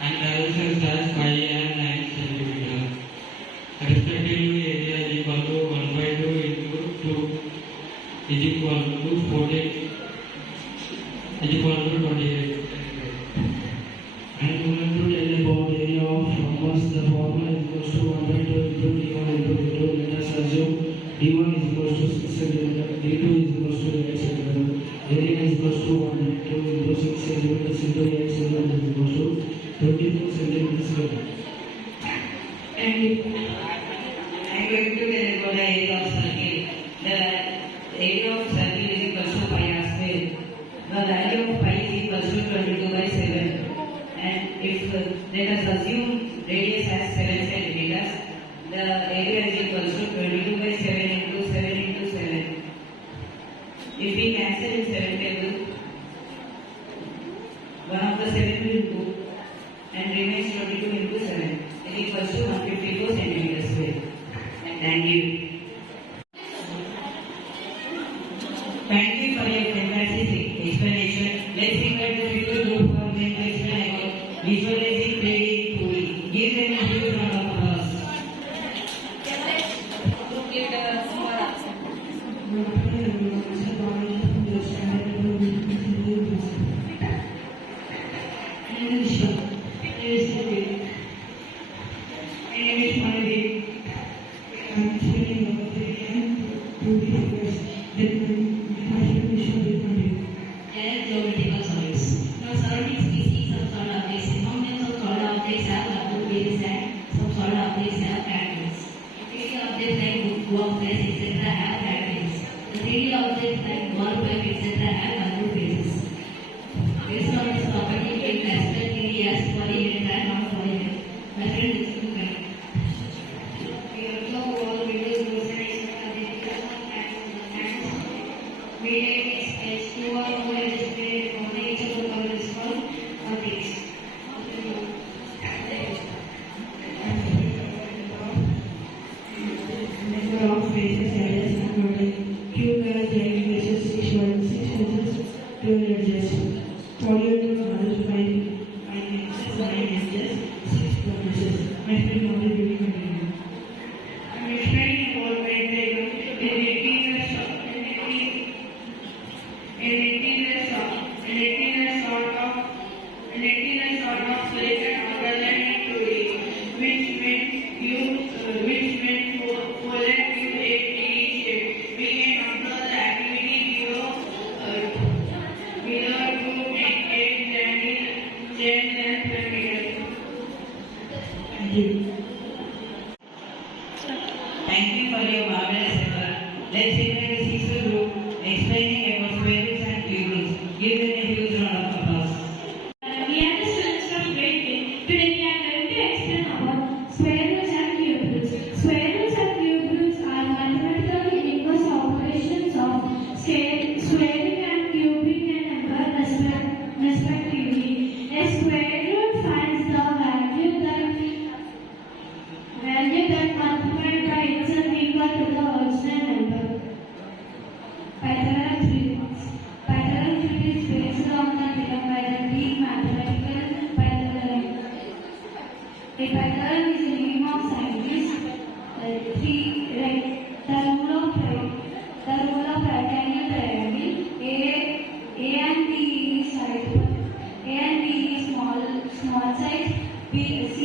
and parallel sides as 5 and 9 cm. Respectively, area is equal to 1 by 2 into 2 is equal to 14 is equal to 28. I am going to tell about area of rhombus. The formula is equals to 1 by 2 into d1 into d2. Let us assume d1 is equals to 6 cm, d2 is equals to 8 cm. Area is equals to 1 by 2 into 6 cm into 8 cm is equals to 24 cm square. And I am going to tell about the area of circle. The area of circle is equals to pi r square. The value of pi is equals to 22 by 7. And if let us assume radius as 7 centimeters, the area is equals to 22 by 7 into 7 into 7. If we cancel in 7 table, one of the 7 will go and remains 22 into 7 is equals to 154 centimeters square. Thank you. Thank you for your fantastic explanation. Let's invite the future group for them to explain about visualizing 3D 2D. Give them a huge round of applause. Group leader, Geographical solids. Now, surrounding species of solid objects. Mountains of solid objects have contour bases and some solid objects have characters. 3D objects like book, face, etc. have characters. The 3D objects like ball, pipe, etc. have contour bases. Based on its property, we can classify 3D as polyhedral and non-polyhedral. My friend is to correct. We observe all windows, doors, and etc. They become plans. Mediate is H2 or more displayed on each of the color is called objects. number of faces, edges, and body. Two colors, 9 faces, 6 faces, 12 edges. Polyhedral models, 5 faces, 9 edges, 6 faces. My friend model will be continued. I am explaining about diagram. An 18 sort of selected organ in 2D, which meant folded with a 3D shape. We can observe the activity below. small side, C is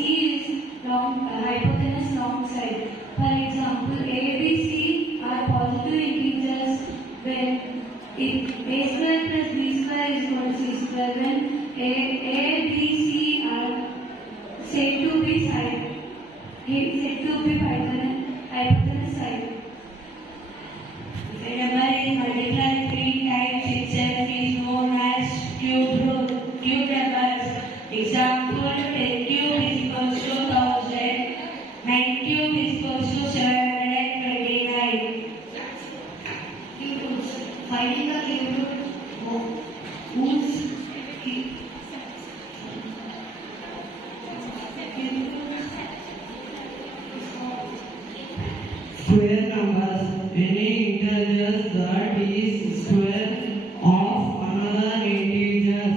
hypotenuse long side. For example, A, B, C are positive integers when if A square plus B square is equal to C square, when A, B, C are said to be hypotenuse side. If a number is multiplied 3 times itself is known as cube numbers. Example, 10 cube is equals to 1000, 9 cube is equals to 729. Cube roots. Finding the cube roots. Square numbers, any integers that is square of another integers.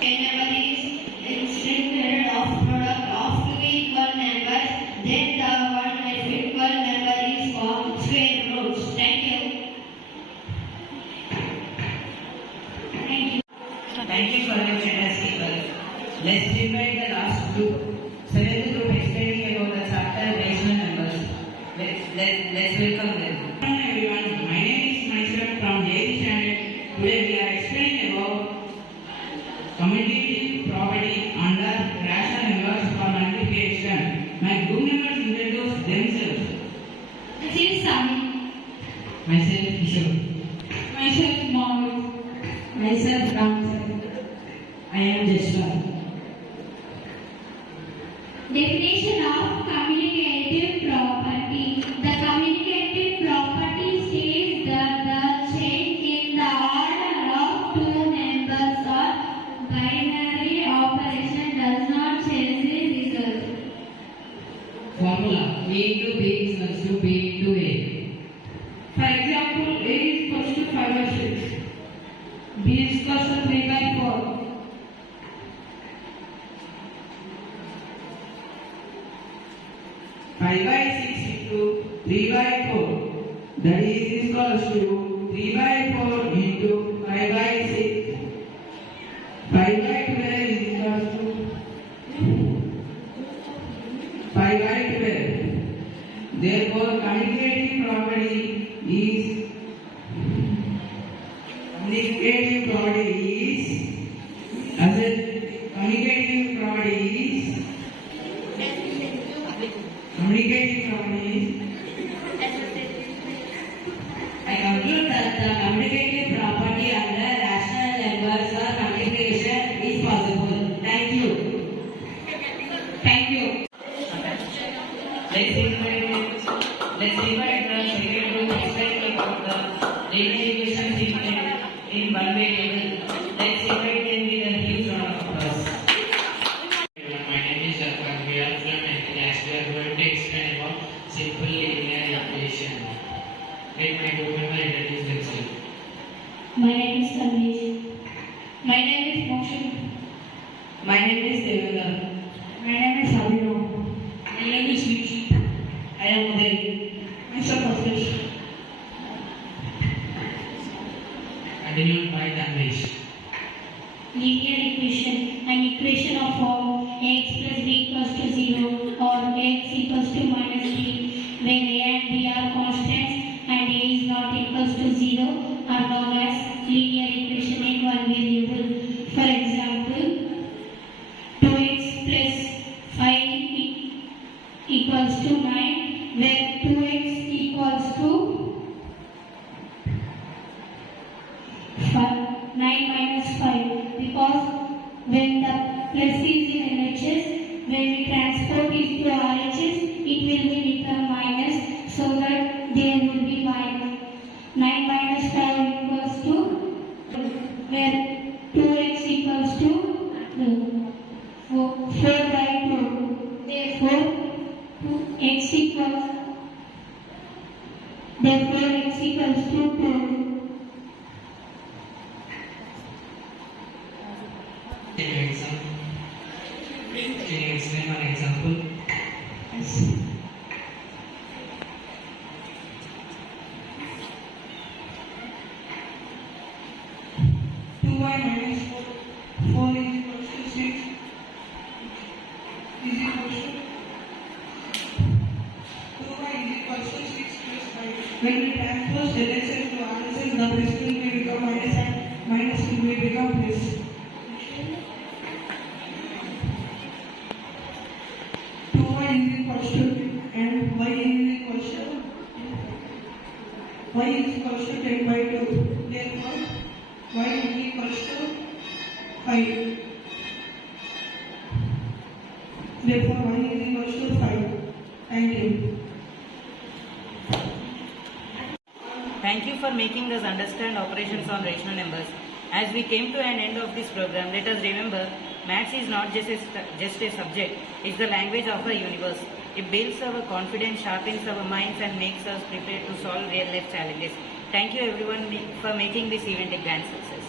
A number is extended of product of two equal numbers, then the one equal number is called square roots. Thank you. Thank you for your fantastic work. Let's invite the last group, seventh group explaining about the chapter rational numbers. Let's welcome them. Hello everyone, my name is myself from VIII standard. Today we are explaining about commutative property under rational numbers for multiplication. My group members introduce themselves. This is Sami. Myself Kishore. Myself Mohammed. Myself Ram. I am Jeshwar. Definition of communicative property. The communicative property states that the change in the order of two numbers or binary operation does not change the result. Formula: A into B is equals to B into A. For example, A is equals to 5 by 6. B is equals to 3 by 4. 5 by 6 into 3 by 4, that is equals to 3 by 4 into 5 by 6. 5 by 12 is equals to 5 by 12. Therefore, commutative property is commutative property is as a commutative property is I conclude that the commutative property under rational numbers or multiplication is possible. Thank you. Thank you. Let's invite the second group explaining about the linear equation treatment in one variable. Let's invite them with a huge round of applause. My name is Arpan. We are from 9th class. We are going to explain about simple linear equation. Let my group member introduce themselves. My name is Sandesh. My name is Mokshan. My name is Devendra. My name is Abhinav. My name is Vicky. I am Uday. Myself Ashish. Continued by Tanvesh. Linear equation. An equation of form x plus b equals to 0 or x equals to minus b where a and b are constants and a is not equals to 0 are known as linear equation in one variable. For example, 2x plus 5 equals to 9 where 2x equals to 9 minus 5 because when the plus is in LHS, when we transport it to RHS, it will be become minus, so that there will be minus. 9 minus 5 equals to where 2x equals to 4 by 2. Therefore, x equals to 2. Can you explain an example? Yes. When we transpose LHS to RSS, the plus will be become minus and minus will be become plus. 2y is equals to and y is equals to 10 by 2. Therefore, y is equals to 5. Therefore, y is equals to 5. Thank you. Thank you for making us understand operations on rational numbers. As we came to an end of this program, let us remember, maths is not just a subject, it's the language of our universe. It builds our confidence, sharpens our minds and makes us prepared to solve real life challenges. Thank you everyone for making this event a grand success.